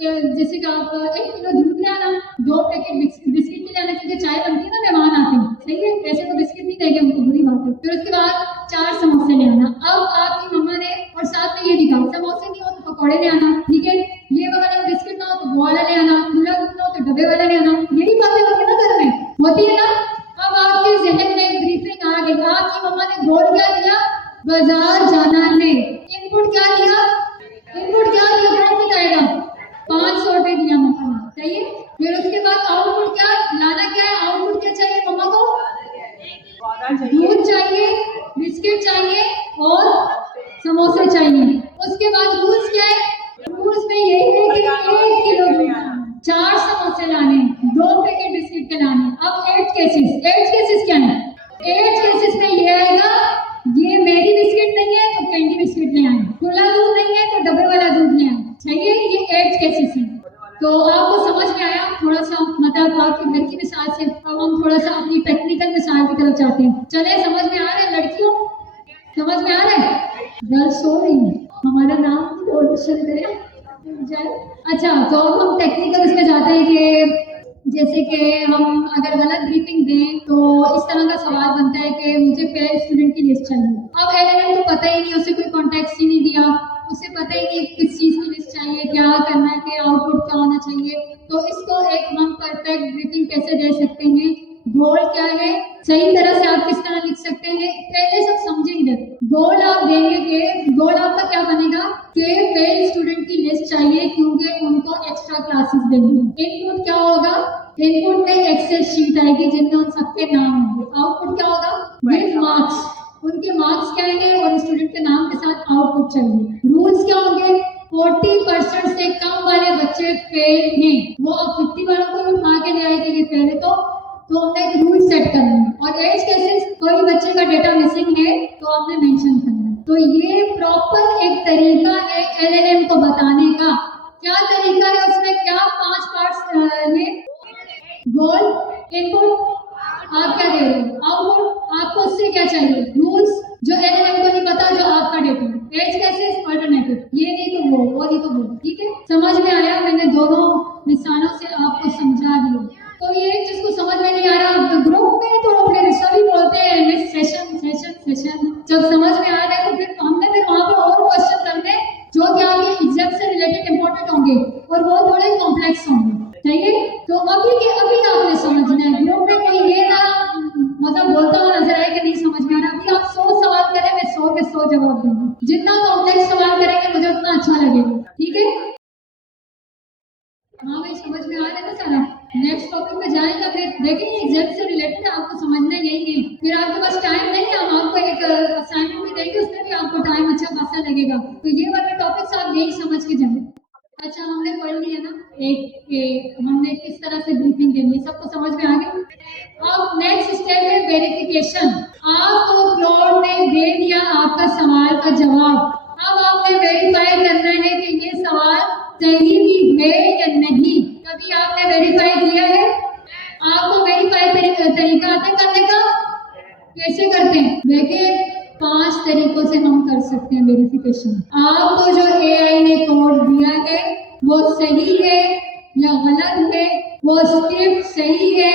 जैसे कि आप 1 किलो दूध ले आना, 2 पैकेट बिस्किट भी लाना, क्योंकि चाय बनती है ना, मेहमान आते हैं, सही है, ऐसे तो बिस्किट नहीं देंगे उनको, बुरी बात है। फिर उसके बाद 4 समोसे ले आना। अब आपकी मम्मा ने और साथ में ये भी कहा समोसे नहीं हो तो पकौड़े ले आना, ठीक है, ये वाला बिस्किट ना हो तो वो वाला ले आना, खुला दूध हो तो डब्बे वाला ले आना, यही बातें होती है ना घर में, होती है ना। अब आपके जहन में एक ब्रीफिंग आ गई, आपकी मम्मा ने गोल क्या दिया, बाजार जाना है। इनपुट क्या दिया, इनपुट क्या दिया, कौन बताएगा, 500 रुपए दिया मम्मा ने, सही है। फिर उसके बाद आउटपुट क्या लाना, क्या है आउटपुट, क्या चाहिए मम्मा को, दूध चाहिए, बिस्किट चाहिए और समोसे चाहिए। उसके बाद रूल्स क्या है, रूल्स में यही है कि 1 किलो दूध, 4 समोसे लाने, 2 पैकेट बिस्किट के लाने। अब एज केसेस क्या है, एज केसेस सवाल की तरफ जाते हैं। चले, समझ में आ रहा है लड़कियों? समझ में आ रहा है? गर्ल सो रही है, हमारा नाम रोशन करे। अच्छा, तो अब हम टेक्निकल इसमें जाते हैं कि जैसे कि हम अगर गलत ब्रीफिंग दें तो इस तरह का सवाल बनता है कि मुझे फेल स्टूडेंट की लिस्ट चाहिए। अब एलएलएम को पता ही नहीं, उसे कोई कॉन्टेक्स्ट ही नहीं दिया, उसे पता ही नहीं किस चीज की लिस्ट चाहिए, क्या करना है, कि आउटपुट क्या होना चाहिए। तो इसको एक हम परफेक्ट ब्रीफिंग कैसे दे सकते हैं, गोल क्या है, सही तरह से आप किस तरह लिख सकते हैं, पहले सब समझेंगे। गोल आप देंगे कि गोल आपका क्या बनेगा कि फेल स्टूडेंट की लिस्ट चाहिए क्योंकि उनको एक्स्ट्रा क्लासेस देंगे। इनपुट क्या होगा, इनपुट में एक्सेल शीट आएगी जिनमें उन सबके नाम होंगे। आउटपुट क्या होगा, विद मार्क्स, उनके मार्क्स क्या आएंगे और स्टूडेंट के नाम के साथ आउटपुट चाहिए। रूल्स क्या होंगे, 40% से कम वाले बच्चे फेल हैं, वो अब 50 वालों को उठा के ले आएंगे ये फेल है, तो हमने एक रूल सेट करना है। और एज केसेस कोई बच्चे का डेटा मिसिंग है तो आपने मेंशन करना है। तो ये प्रॉपर एक तरीका है एलएलएम को बताने का। क्या तरीका है उसमें, क्या 5 पार्ट्स में, गोल, इनपुट, आप क्या दे रहे हो, आउटपुट, आपको उससे क्या चाहिए, रूल्स जो एलएलएम को नहीं पता, जो आपका डेटा, एज केसेस, अल्टरनेटिव, ये नहीं तो वो नहीं तो वो। ठीक है, समझ में आया? मैंने दोनों मिसालों से आपको समझा दिया। तो ये जिसको समझ में नहीं आ रहा ग्रुप में, तो फिर सभी बोलते हैं सेशन सेशन सेशन। जब समझ में आ रहा है तो फिर हमने वहां पे और क्वेश्चन करने जो कि आपके एग्जाम से रिलेटेड इंपॉर्टेंट होंगे और वो थोड़े कॉम्प्लेक्स होंगे। सही है, तो अभी के अभी आपने समझना है। ग्रुप में कोई ये ना मतलब बोलता हुआ नजर आए कि नहीं समझ में आ रहा। अभी आप 100 सवाल करें, मैं 100 के 100 जवाब दूंगा। जितना कॉम्प्लेक्स सवाल करेंगे मुझे उतना अच्छा लगेगा। ठीक है, हाँ भाई, समझ में आ रहा है ना सारा। नेक्स्ट टॉपिक पे जाएंगे, फिर देखेंगे एग्जाम से रिलेटेड आपको समझना यही है। फिर आपके पास टाइम नहीं है, हम आपको एक असाइनमेंट भी देंगे, उसमें भी आपको टाइम अच्छा खासा लगेगा। तो ये वाले टॉपिक्स आप यही समझ के जाए। अच्छा, हमने पढ़ लिया ना एक हमने किस तरह से ब्रीफिंग देनी है, सबको समझ में आ गया। अब नेक्स्ट स्टेप है वेरिफिकेशन। आपको क्लाउड ने दे दिया आपका सवाल का जवाब, अब आपने वेरीफाई करना है कि ये सवाल सही भी है या नहीं। कभी आपने वेरीफाई किया है? आपको वेरीफाई तरीका आता है करने का? कैसे करते हैं देखिए, 5 तरीकों से हम कर सकते हैं वेरिफिकेशन। आपको जो एआई ने कोड दिया है वो सही है या गलत है, वो स्क्रिप्ट सही है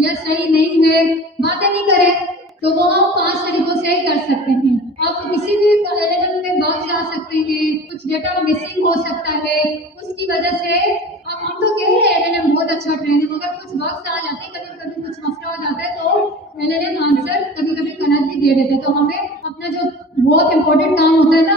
या सही नहीं है, बातें नहीं करें तो वो हम 5 तरीकों से ही कर सकते हैं। आप किसी भी एलिमेंट में बग्स आ सकते हैं, कुछ डेटा मिसिंग हो सकता है, उसकी वजह से अब हम तो कह रहे हैं एलएलएम बहुत अच्छा ट्रेन है, मगर कुछ बग्स आ जाते हैं, कभी कभी कुछ मसला हो जाता है तो एलएलएम आंसर कभी कभी गलत भी दे देते हैं। तो हमें अपना जो बहुत इंपॉर्टेंट काम होता है ना,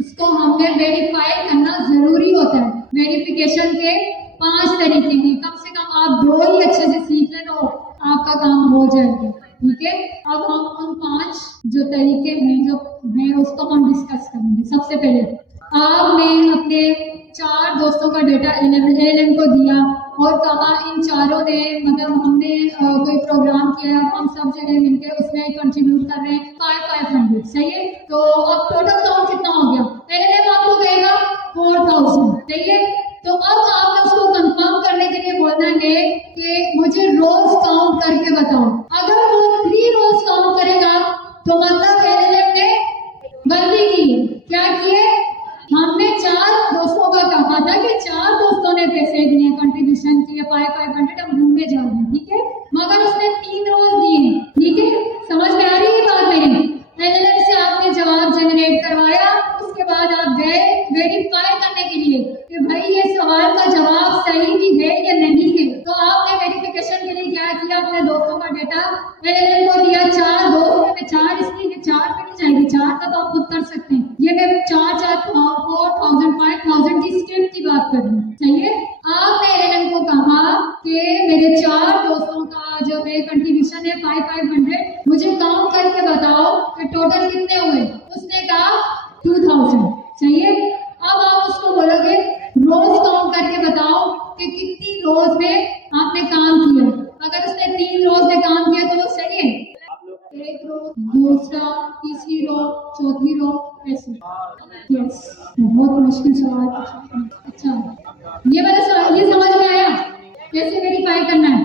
उसको हमें वेरीफाई करना जरूरी होता है। वेरिफिकेशन के 5 तरीके हैं, कम से कम आप 2 ही अच्छे से सीख लें तो आपका काम हो जाएगा। ठीक है, अब हम उन 5 जो तरीके हैं जो हैं उसको हम डिस्कस करेंगे। सबसे पहले आपने अपने 4 दोस्तों का डेटा एलएलएम को दिया और कहा इन चारों ने मतलब हमने कोई प्रोग्राम किया, हम सब जगह मिलकर उसमें कंट्रीब्यूट कर रहे हैं 500। सही है, तो अब टोटल काउंट कितना हो गया? एलएलएम आपको कहेगा 4000। सही है, तो अब आपने उसको कंफर्म करने के लिए बोलना है कि मुझे रोज काउंट करके बताओ। अगर वो 3 रोज काउंट करेगा तो मतलब एलएलएम ने गलती की। क्या किए? हमने 4 दोस्तों का कहा था कि 4 दोस्तों ने पैसे दिए, कंट्रीब्यूशन किए 500, हम घूमने जा रहे हैं। ठीक है, मगर उसने 3 रोज दिए। ठीक है, समझ में आ रही है बात मेरी? एलएलएम से आपने जवाब जनरेट करवाया, उसके बाद आप गए वेरीफाई करने के लिए कि भाई ये सवाल का जवाब सही भी है या नहीं है। तो आपने वेरिफिकेशन के लिए क्या किया? अपने दोस्तों का डेटा एलएलएम को दिया। 4 दोस्त में 4 इसलिए 4 पे नहीं चाहिए, 4 का तो आप खुद कर सकते हैं। ये मैं 4 4000 5000 की स्क्रिप्ट की बात कर रही हूँ। सही है, आपने एलएलएम को कहा कि मेरे 4 दोस्तों का जो मेरे कंट्रीब्यूशन है 500, मुझे काउंट करके बताओ कि टोटल कितने हुए। उसने कहा 2000। सही है, अब आप उसको बोलोगे रोज काउंट करके बताओ कि कितनी रोज में आपने काम किया। अगर उसने 3 रोज में काम किया तो वो सही है, 1 रो, दूसरा, तीसरी रो, चौथी रो, ऐसे। यस, बहुत मुश्किल सवाल पूछा। अच्छा, ये वाला सवाल ये समझ में आया कैसे वेरीफाई करना है?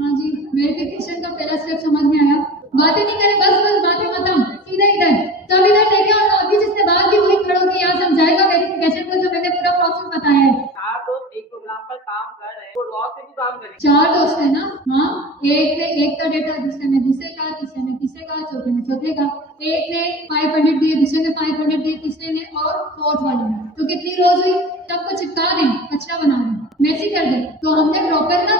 हाँ जी, वेरिफिकेशन का पहला स्टेप समझ में आया? बातें नहीं करें, बस बस बातें खत्म, सीधा इधर तब इधर देखे। और अभी जिसने बात की वही खड़ो के यहाँ समझाएगा वेरिफिकेशन को, जो मैंने पूरा प्रोसेस बताया है। 4 दोस्त एक प्रोग्राम पर काम कर रहे हैं, वो रॉ से भी काम करेंगे। 4 दोस्त है ना? हाँ, एक ने एक का डेटा, दूसरे ने दूसरे का, तीसरे ने तीसरे का, चौथे ने चौथे का। एक ने 500 दिए, दूसरे ने 500 दिए, तीसरे ने और फोर्थ वाले ने। तो कितनी रोज हुई? सबको चिपका दें, कचरा बना दें, मैसी कर दें। तो हमने प्रॉपर ना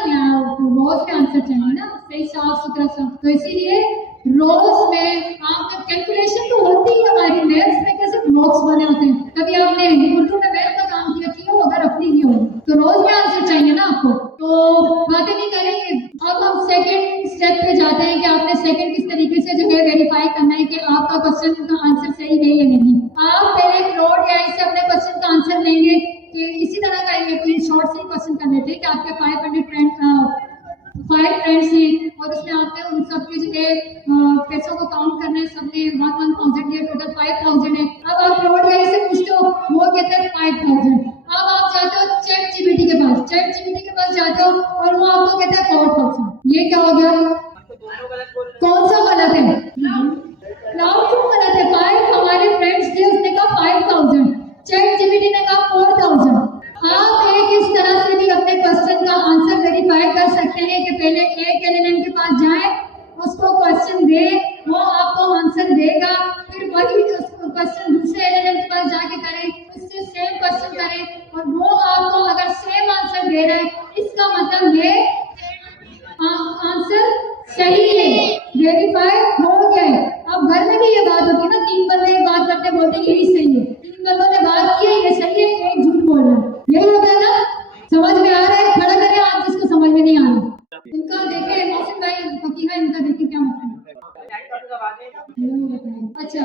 रोज के आंसर चाहिए ना, सही साफ सुथरा सा। तो इसीलिए रोज में आपने कैलकुलेशन तो होती है हमारी, मैथ्स में कैसे ब्लॉक्स बने होते हैं। कभी आपने उर्दू में मैथ का काम किया होगा, रफली किया होगा, तो रोज के आंसर चाहिए ना आपको। तो बातें नहीं करेंगे। अब हम सेकंड स्टेप पे जाते हैं कि आपने सेकंड किस तरीके से जो है वेरीफाई करना है कि आपका क्वेश्चन का आंसर सही है या नहीं। आप पहले फ्लोट या इससे अपने क्वेश्चन का आंसर लेंगे कि इसी तरह करेंगे, कोई शॉर्ट से क्वेश्चन कर लेते हैं कि आपके 5 फ्रेंड्स हैं और उसमें आपने उन सबके जो है पैसों को काउंट करना है, सबने 1000 दिया, टोटल 5000 है। अब आप फ्लोट या इससे पूछते हो, वो कहते हैं 5000। अब आप जाते हो चैट जीपीटी के पास, चैट जीपीटी के पास जाते हो और वो आपको कहता है 4000। ये क्या हो गया? कौन सा गलत है? क्लाउड क्यों गलत है? 5 हमारे फ्रेंड्स थे, उसने कहा 5000, चैट जीपीटी ने कहा 4000। आप एक इस तरह से भी अपने क्वेश्चन का आंसर वेरीफाई कर सकते हैं कि पहले एक एलएलएम के पास जाए, उसको क्वेश्चन दे, वो आपको आंसर देगा, फिर वही क्वेश्चन दूसरे एलएलएम के पास जाके करें, उससे सेम क्वेश्चन करें और वो आपको अगर सेम आंसर दे रहा है, इसका मतलब ये आंसर सही है, वेरीफाई हो गया है। अब घर में भी ये बात होती है ना, 3 बंदे बात करते बोलते हैं यही सही है, 3 बंदों ने बात की है ये सही है, एक झूठ बोल रहा है, यही होता है ना? समझ में आ रहा है? खड़ा करें आप जिसको समझ में नहीं आ रहा। इनका देखे मौसम भाई फकीहा, इनका देखे क्या मतलब है। अच्छा,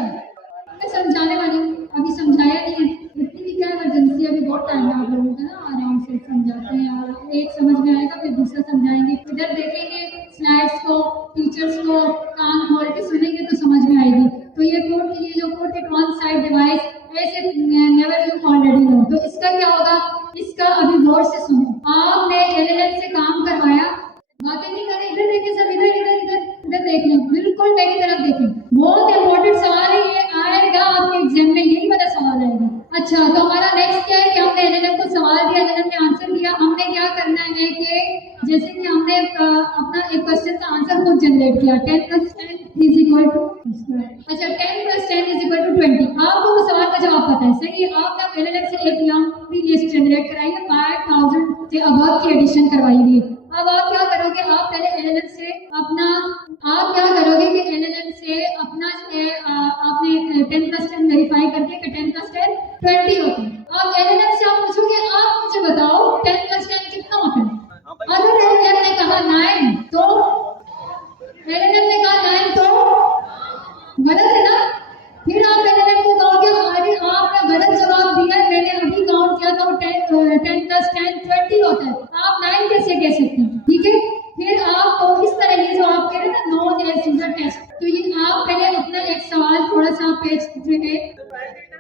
मैं समझाने वाली हूँ, अभी समझाया नहीं है, इतनी भी क्या इमरजेंसी, अभी बहुत टाइम है आप लोगों का ना, आराम से समझाते हैं और एक समझ में आएगा फिर दूसरा समझाएंगे। इधर देखेंगे स्लाइड्स को, टीचर्स को कान खोल के सुनेंगे तो समझ में आएगी। तो ये जो code it one side device ऐसे नेवर यू ऑलरेडी नो। तो इसका क्या होगा? इसका अभी गौर से सुनो। आपने एलएलएम से काम करवाया, बातें नहीं करें, इधर देखें सब, इधर इधर इधर इधर देख लें, बिल्कुल मेरी तरफ देखें। बहुत इंपॉर्टेंट सवाल है ये, आएगा आपके एग्जाम में, यही वाला सवाल आएगा। अच्छा, तो हमारा नेक्स्ट क्या है कि हमने एलएलएम को सवाल दिया, एलएलएम ने आंसर दिया। हमने क्या करना है कि जैसे कि हमने अपना एक क्वेश्चन का आंसर खुद जनरेट किया, 10 + 10 = अच्छा 10 + 10 = 20। आपको वो सवाल का जवाब पता है, सही है। आपने एलएलएम से एक लंबी लिस्ट जनरेट कराई है, 5000 से अबव की एडिशन करवाई हुई। अब आप क्या करोगे? आप पहले एलएलएम से अपना, आप क्या करोगे कि एलएलएम से अपना आपने 10 + 10 वेरीफाई करके कि 10 + 10 20 होता है। अब एलएलएम से आप पूछोगे, आप मुझे बताओ 10 + 10 कितना होता है? अगर एलएलएम ने कहा 9, तो एलएलएम ने कहा 9 तो गलत है ना? फिर आप एलएलएम को कहोगे अरे आपने गलत जवाब दिया, मैंने अभी काउंट किया था 10 + 10 20 होता है, आप 9 कैसे कह सकते हैं? ठीक है, फिर आपको इस तरह ये जो आप कह रहे हैं ना नॉन एज यूजर टेस्ट, तो ये आप पहले अपना एक सवाल थोड़ा सा पेज पे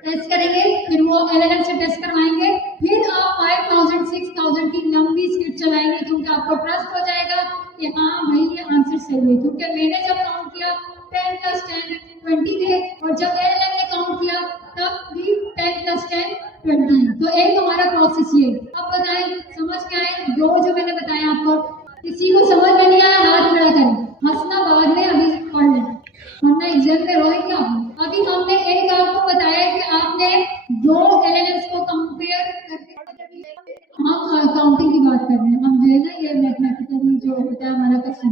टेस्ट करेंगे, फिर वो एलएलएम से टेस्ट करवाएंगे, फिर आप 5000 6000 की लंबी स्क्रिप्ट चलाएंगे, क्योंकि आपको ट्रस्ट हो जाएगा कि हाँ भाई ये आंसर सही है। क्योंकि मैंने जब काउंट किया 10 + 10 20 थे, और जब एलएलएम ने काउंट किया तब भी 10 + 10 20। तो एक हमारा प्रोसेस ये। अब बताएं समझ के आए जो मैंने बताया आपको? किसी को समझ में नहीं आया हाथ खड़ा करें, हंसना बाद में अभी पढ़ लें, वरना एग्जाम में रोएंगे आप। अभी हमने एक आपको बताया कि आपने 2 एलएलएम्स को कंपेयर करके, हम काउंटिंग की बात कर रहे हैं, हम जो है ना ये मैथमेटिकली जो होता है हमारा क्वेश्चन,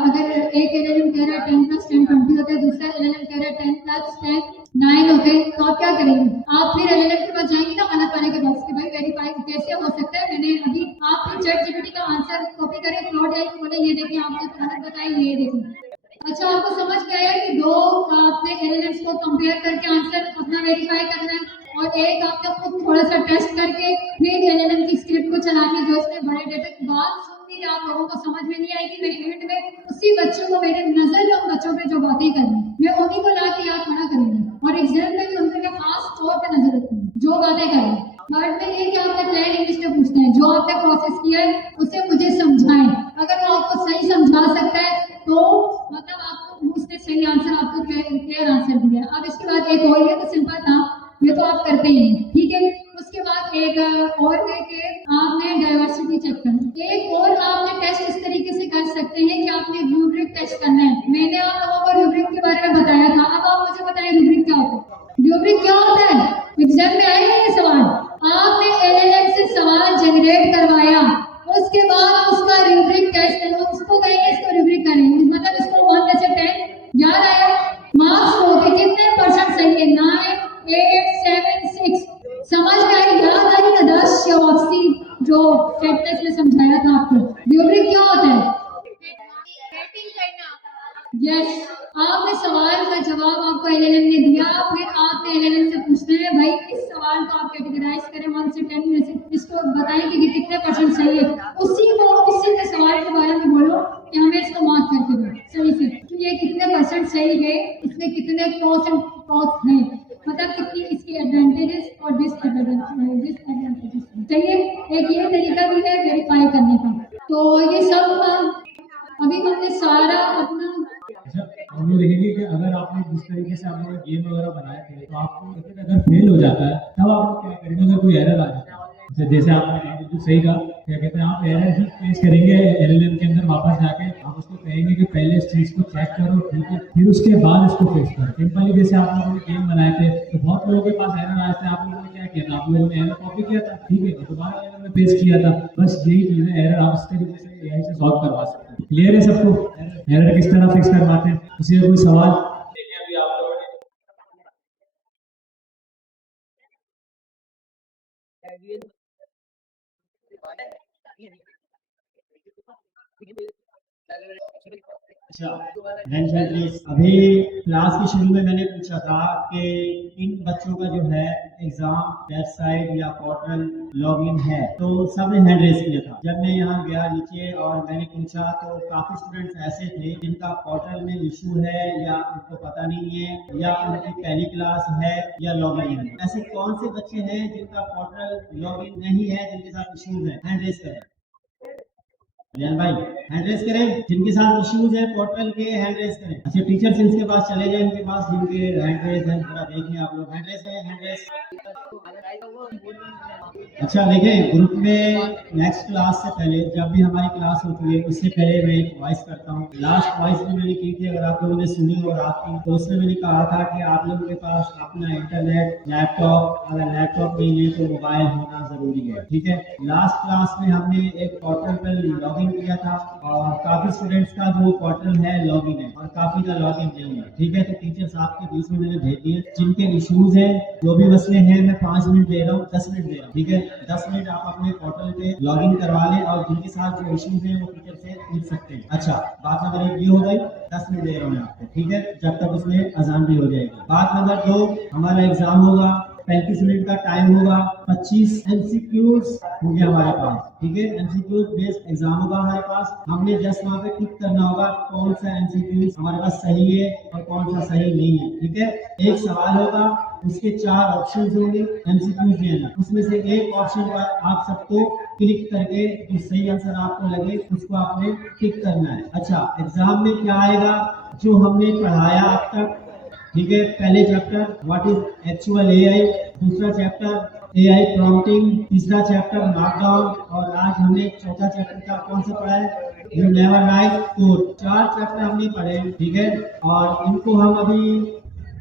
अगर एक एलएलएम कह रहा है 10 + 10 20 होता है, दूसरा एलएलएम कह रहा है 10 + 10 9 होते हैं, तो आप क्या करेंगे? आप फिर एलएलएम के पास जाएंगे ना गलत वाले के पास कि भाई वेरीफाई कैसे हो सकता है, मैंने अभी आप फिर चैट जीपीटी का आंसर कॉपी करें, फ्लोट है बोले ये देखिए आपने गलत बताई, ये देखिए। अच्छा, आपको समझ में आया कि 2 आपने एलएलएम्स को कंपेयर करके आंसर अपना वेरीफाई करना है, और एक आपने खुद थोड़ा सा टेस्ट करके फिर एलएलएम की स्क्रिप्ट को चलानी, जो इसमें बड़े डेटा की बात सुननी, आप लोगों को समझ में नहीं आएगी। मैं एंड में उसी बच्चों को, मेरे नजर में उन बच्चों पे जो बातें करनी, मैं उन्हीं को ला के याद खड़ा करूंगी, और एग्जाम में भी उनके खास तौर पर नजर रखूंगी जो बातें करें। थर्ड में ये कि आपने प्लेन इंग्लिश में पूछना है, जो आपने प्रोसेस किया है उसे मुझे समझाएं। अगर वो आपको सही मतलब आपको उसने सही आंसर आपको क्लियर आंसर दिया। अब इसके बाद एक और, ये तो सिंपल था, ये तो आप करते ही हैं, ठीक है। उसके बाद एक और है कि आपने डाइवर्सिटी चेक करना। एक और आपने टेस्ट इस तरीके से कर सकते हैं कि आपने रूब्रिक टेस्ट करना है। मैंने आप लोगों को रूब्रिक के बारे में बताया था, अब आप मुझे बताएं रूब्रिक क्या होता है। रूब्रिक क्या होता है? एग्जाम में आएगा ये सवाल। आपने एलएलएम से सवाल जनरेट करवाया, उसके बाद उसका रूब्रिक टेस्ट है, उसको कहेंगे, इसको रूब्रिक करेंगे, मतलब इसको 1 से 10 याद आया, मार्क्स होते कितने परसेंट सही है, 9, 8, 7, 6, समझ में आई, याद आई आदर्श वापसी जो फिटनेस में समझाया था आपको। रूब्रिक क्या होता है? यस, आपने सवाल का जवाब आपको एलएलएम ने दिया, फिर आपने एलएलएम से पूछना है भाई इस सवाल को आप कैटेगराइज करें 1 से 10 में से, इसको बताएं कि कितने परसेंट सही है, उसी के सवाल के बारे में बोलो कि हमें इसको मार्क करके दो सही से, कि ये कितने परसेंट सही है, इसमें कितने प्रोस एंड कॉन्स हैं, मतलब कितनी इसकी एडवांटेजेस और डिसएडवांटेजेस। चाहिए एक ये तरीका भी है वेरीफाई करने का। तो ये सब अभी हमने सारा अपना हम लोग देखेंगे कि अगर आपने जिस तरीके से आप लोग गेम वगैरह बनाए थे तो आपको लेकिन अगर फेल हो जाता है तब आप लोग क्या करेंगे? अगर कोई एरर आ जाता है, जैसे आपने जो सही कहा, क्या कहते हैं, आप एरर ही फेस करेंगे एलएलएम के अंदर वापस जाके आप उसको कहेंगे कि पहले इस चीज को चेक करो, ठीक है, फिर उसके बाद इसको फेस करो। सिंपली जैसे आप लोगों ने गेम बनाए थे तो बहुत लोगों के पास एरर आए थे, आप लोगों ने क्या किया था, आप लोगों ने एरर कॉपी किया था, ठीक है, दोबारा एरर में पेश किया था, बस यही चीज है, एरर आप इस तरीके से एआई से सॉल्व करवा सकते हैं। क्लियर है सबको? एरर किस तरह फिक्स करवाते हैं? किसी का कोई सवाल? अभी आप लोगों ने अच्छा, अभी क्लास के शुरू में मैंने पूछा था कि इन बच्चों का जो है एग्जाम वेबसाइट या पोर्टल लॉगिन है, तो सबने हैंड रेज किया था। जब मैं यहाँ गया नीचे और मैंने पूछा तो काफी स्टूडेंट्स ऐसे थे जिनका पोर्टल में इशू है या उनको पता नहीं है या उनकी पहली क्लास है या लॉगिन है। ऐसे कौन से बच्चे हैं जिनका पोर्टल लॉगिन नहीं है, जिनके साथ इशूज है? हैंड रेज करें रियान भाई, हैंड रेज करें, जिनके साथ इश्यूज है पोर्टल के, हैंड रेज करें। अच्छा, टीचर्स इनके पास चले जाए, इनके पास जिनके हैंड रेज है थोड़ा देखिए आप लोग, हैंड रेज करें, हैंड रेज। अच्छा देखें, ग्रुप में नेक्स्ट क्लास से पहले जब भी हमारी क्लास होती है उससे पहले मैं एक वॉइस करता हूँ। लास्ट वॉइस भी मैंने की थी, अगर आप लोगों ने सुनी हो रात की, तो उसमें मैंने कहा था कि आप लोगों के पास अपना इंटरनेट, लैपटॉप, अगर लैपटॉप नहीं है तो मोबाइल होना जरूरी है, ठीक है। लास्ट क्लास में हमने एक पोर्टल पर लॉगिन किया था और काफी स्टूडेंट्स का जो पोर्टल है लॉगिन है और काफी का लॉगिन नहीं है, ठीक है। तो टीचर्स आपके बीच में मैंने भेज दिए, जिनके इश्यूज है, जो भी मसले हैं, मैं 5 मिनट दे रहा हूँ, 10 मिनट दे रहा हूँ, ठीक है। 10 मिनट आप अपने पोर्टल पे लॉगिन करवा लें और जिनके साथ जो इश्यूज हैं वो टीचर से पूछ सकते हैं। अच्छा, बात नंबर 1 ये हो गई, 10 मिनट दे रहा हूँ मैं आपको, ठीक है, जब तक उसमें अजान भी हो जाएगी। बात नंबर 2, हमारा एग्जाम होगा, 35 मिनट का टाइम होगा, 25 एमसीक्यूज होंगे हमारे पास, ठीक है। एमसीक्यूज बेस्ड एग्जाम होगा हमारे पास, हमने जस्ट वहाँ पे टिक करना होगा कौन सा एमसीक्यूज हमारे पास सही है और कौन सा सही नहीं है, ठीक है। एक सवाल होगा, उसके 4 ऑप्शंस होंगे एमसीक्यूज में, उसमें से एक ऑप्शन पर आप सबको क्लिक करके जो सही आंसर आपको लगे उसको आपने टिक करना है। अच्छा, एग्जाम में क्या आएगा, जो हमने पढ़ाया अब तक, ठीक है। पहले chapter what is actual AI, दूसरा चैप्टर एआई प्रॉम्प्टिंग, तीसरा चैप्टर नॉकडाउन और आज हमने चौथा चैप्टर का कौन सा पढ़ा है, you never write code. 4 chapter हमने पढ़े, ठीक है, और इनको हम अभी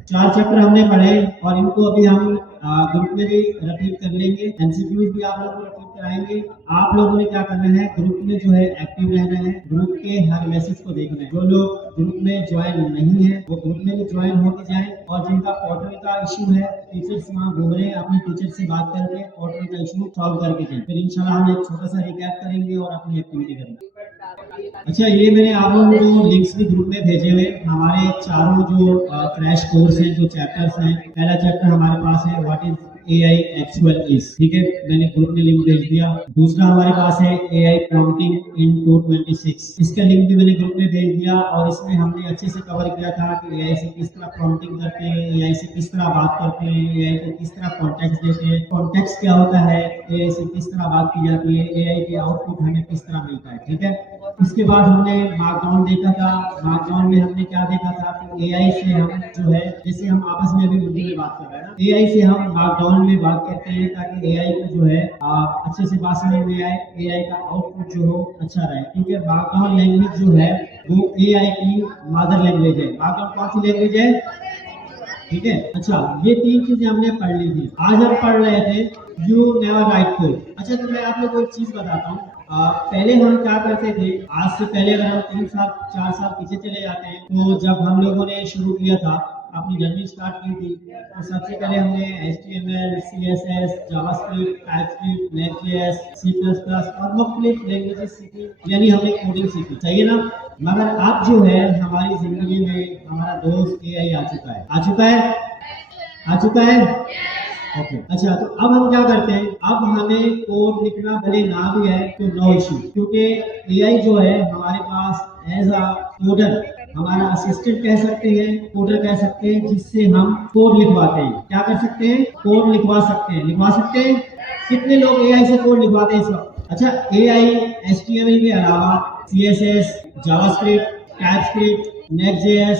4 चैप्टर हमने पढ़े और इनको अभी हम ग्रुप में भी रिपीट कर लेंगे, एमसीक्यूज भी आप लोगों को रिपीट कराएंगे। आप लोगों ने क्या करना है, ग्रुप में जो है एक्टिव रहना है, ग्रुप के हर मैसेज को देखना है। जो लोग ग्रुप में ज्वाइन नहीं है वो ग्रुप में भी ज्वाइन होके जाएं और जिनका पोर्टल का इशू है, टीचर्स वहाँ घूम रहे हैं, अपने टीचर से बात करके पोर्टल का इशू सॉल्व करके जाएं। फिर इंशाल्लाह हम एक छोटा सा रिकैप करेंगे और अपनी एक्टिविटी करेंगे। अच्छा, ये मैंने आप लोगों को लिंक्स भी ग्रुप में भेजे हुए, हमारे चारों जो क्रैश कोर्स हैं, जो चैप्टर्स हैं। पहला चैप्टर हमारे पास है what is AI actual is, ठीक है, मैंने ग्रुप में लिंक भेज दिया। दूसरा हमारे पास है एआई प्रॉम्प्टिंग इन 226, इसका लिंक भी मैंने ग्रुप में भेज दिया और इसमें हमने अच्छे से कवर किया था कि एआई से किस तरह प्रॉम्प्टिंग करते हैं, एआई से किस तरह बात करते हैं, एआई को किस तरह कॉन्टेक्स्ट देते हैं, कॉन्टेक्स्ट क्या होता है, एआई से किस तरह बात की जाती है, एआई के आउटपुट हमें किस तरह मिलता है, ठीक है। उसके बाद हमने मार्कडाउन देखा था। मार्कडाउन में हमने क्या देखा था कि एआई से हम जो है, जैसे हम आपस में अभी हिंदी में बात कर रहे हैं ना, एआई से हम मार्कडाउन में बात करते हैं ताकि एआई को जो है अच्छे से बात समझ में आए, एआई का आउटपुट जो हो अच्छा रहे, क्योंकि मार्कडाउन लैंग्वेज जो है वो एआई की मदर लैंग्वेज है। मार्कडाउन कौन सी लैंग्वेज है? ठीक है। अच्छा, ये 3 चीजें हमने पढ़ ली थी। आज हम पढ़ रहे थे यू नेवर राइट कोड। अच्छा, तो मैं आप लोगों को एक चीज बताता हूँ। पहले हम क्या करते थे, आज से पहले अगर हम 3 साल 4 साल पीछे चले जाते हैं, तो जब हम लोगों ने शुरू किया था, अपनी जर्नी स्टार्ट की थी, तो सबसे पहले हमने HTML, CSS, JavaScript, TypeScript, Next, C++ और मुख्तलिफ लैंग्वेजेस सीखी, यानी हमने कोडिंग सीखी। सही है ना? मगर अब जो है हमारी जिंदगी में हमारा दोस्त एआई आ चुका है। आ चुका है? आ चुका है? ओके। अच्छा, तो अब हम क्या करते हैं, अब हमें कोड लिखना भले ना भी है तो नो इशू, क्योंकि एआई जो है हमारे पास एज अ कोडर, हमारा असिस्टेंट कह सकते हैं, कोडर कह सकते हैं, जिससे हम कोड लिखवाते हैं। क्या कर सकते हैं? कोड लिखवा सकते हैं। लिखवा सकते हैं। कितने लोग एआई से कोड लिखवाते हैं इस वक्त? अच्छा, एआई HTML के अलावा CSS, JavaScript, TypeScript, Next,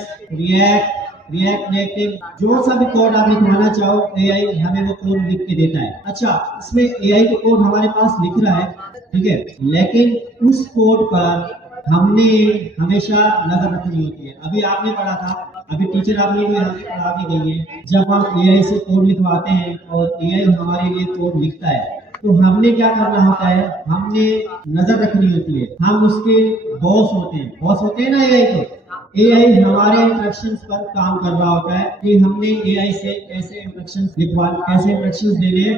React Native, जो सा भी कोड आप लिखवाना चाहो, एआई हमें वो कोड लिख के देता है। अच्छा, इसमें एआई का कोड हमारे पास लिख रहा है, ठीक है, लेकिन उस कोड पर हमने हमेशा नजर रखनी होती है। अभी आपने पढ़ा था, अभी टीचर आपने जो यहाँ पे पढ़ा के गई है, जब हम एआई से कोड लिखवाते हैं और एआई हमारे लिए कोड लिखता है, तो हमने क्या करना होता है, हमने नजर रखनी होती है। हम उसके बॉस होते हैं, बॉस होते हैं ना एआई को। एआई हमारे इंस्ट्रक्शंस पर काम कर रहा होता है कि हमने एआई से कैसे इंस्ट्रक्शंस कैसे इंस्ट्रक्शंस देने हैं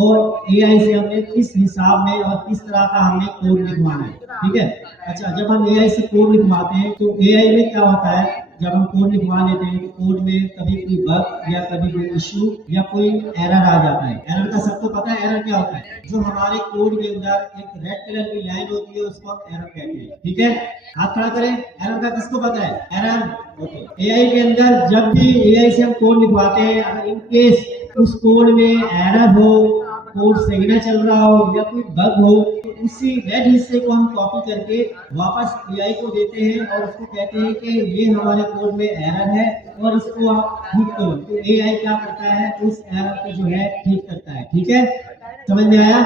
और एआई से हमने किस हिसाब में और किस तरह का हमने कोड लिखवाना है। ठीक है। अच्छा, जब हम एआई से कोड लिखवाते हैं तो एआई में क्या होता है, जब हम कोड लिखवा लेते हैं तो कोड में कभी कोई बग या कभी कोई इशू या कोई एरर आ जाता है। एरर का सबको पता है, एरर क्या होता है? जो हमारे कोड के अंदर एक रेड कलर की लाइन होती है उसको हम एरर कहते हैं। ठीक है, हाथ खड़ा करें। एरर का किसको पता है? एरर। ओके। एआई के अंदर जब भी एआई से हम कोड लिखवाते हैं, अगर इन केस उस कोड में एरर हो, कोड सही ना चल रहा हो या कोई बग हो, तो उसी रेड हिस्से को हम कॉपी करके वापस एआई को देते हैं और उसको कहते हैं कि ये हमारे कोड में एरर है और इसको आप ठीक करो। तो एआई क्या करता है, उस एरर को जो है ठीक करता है। ठीक है, समझ में आया?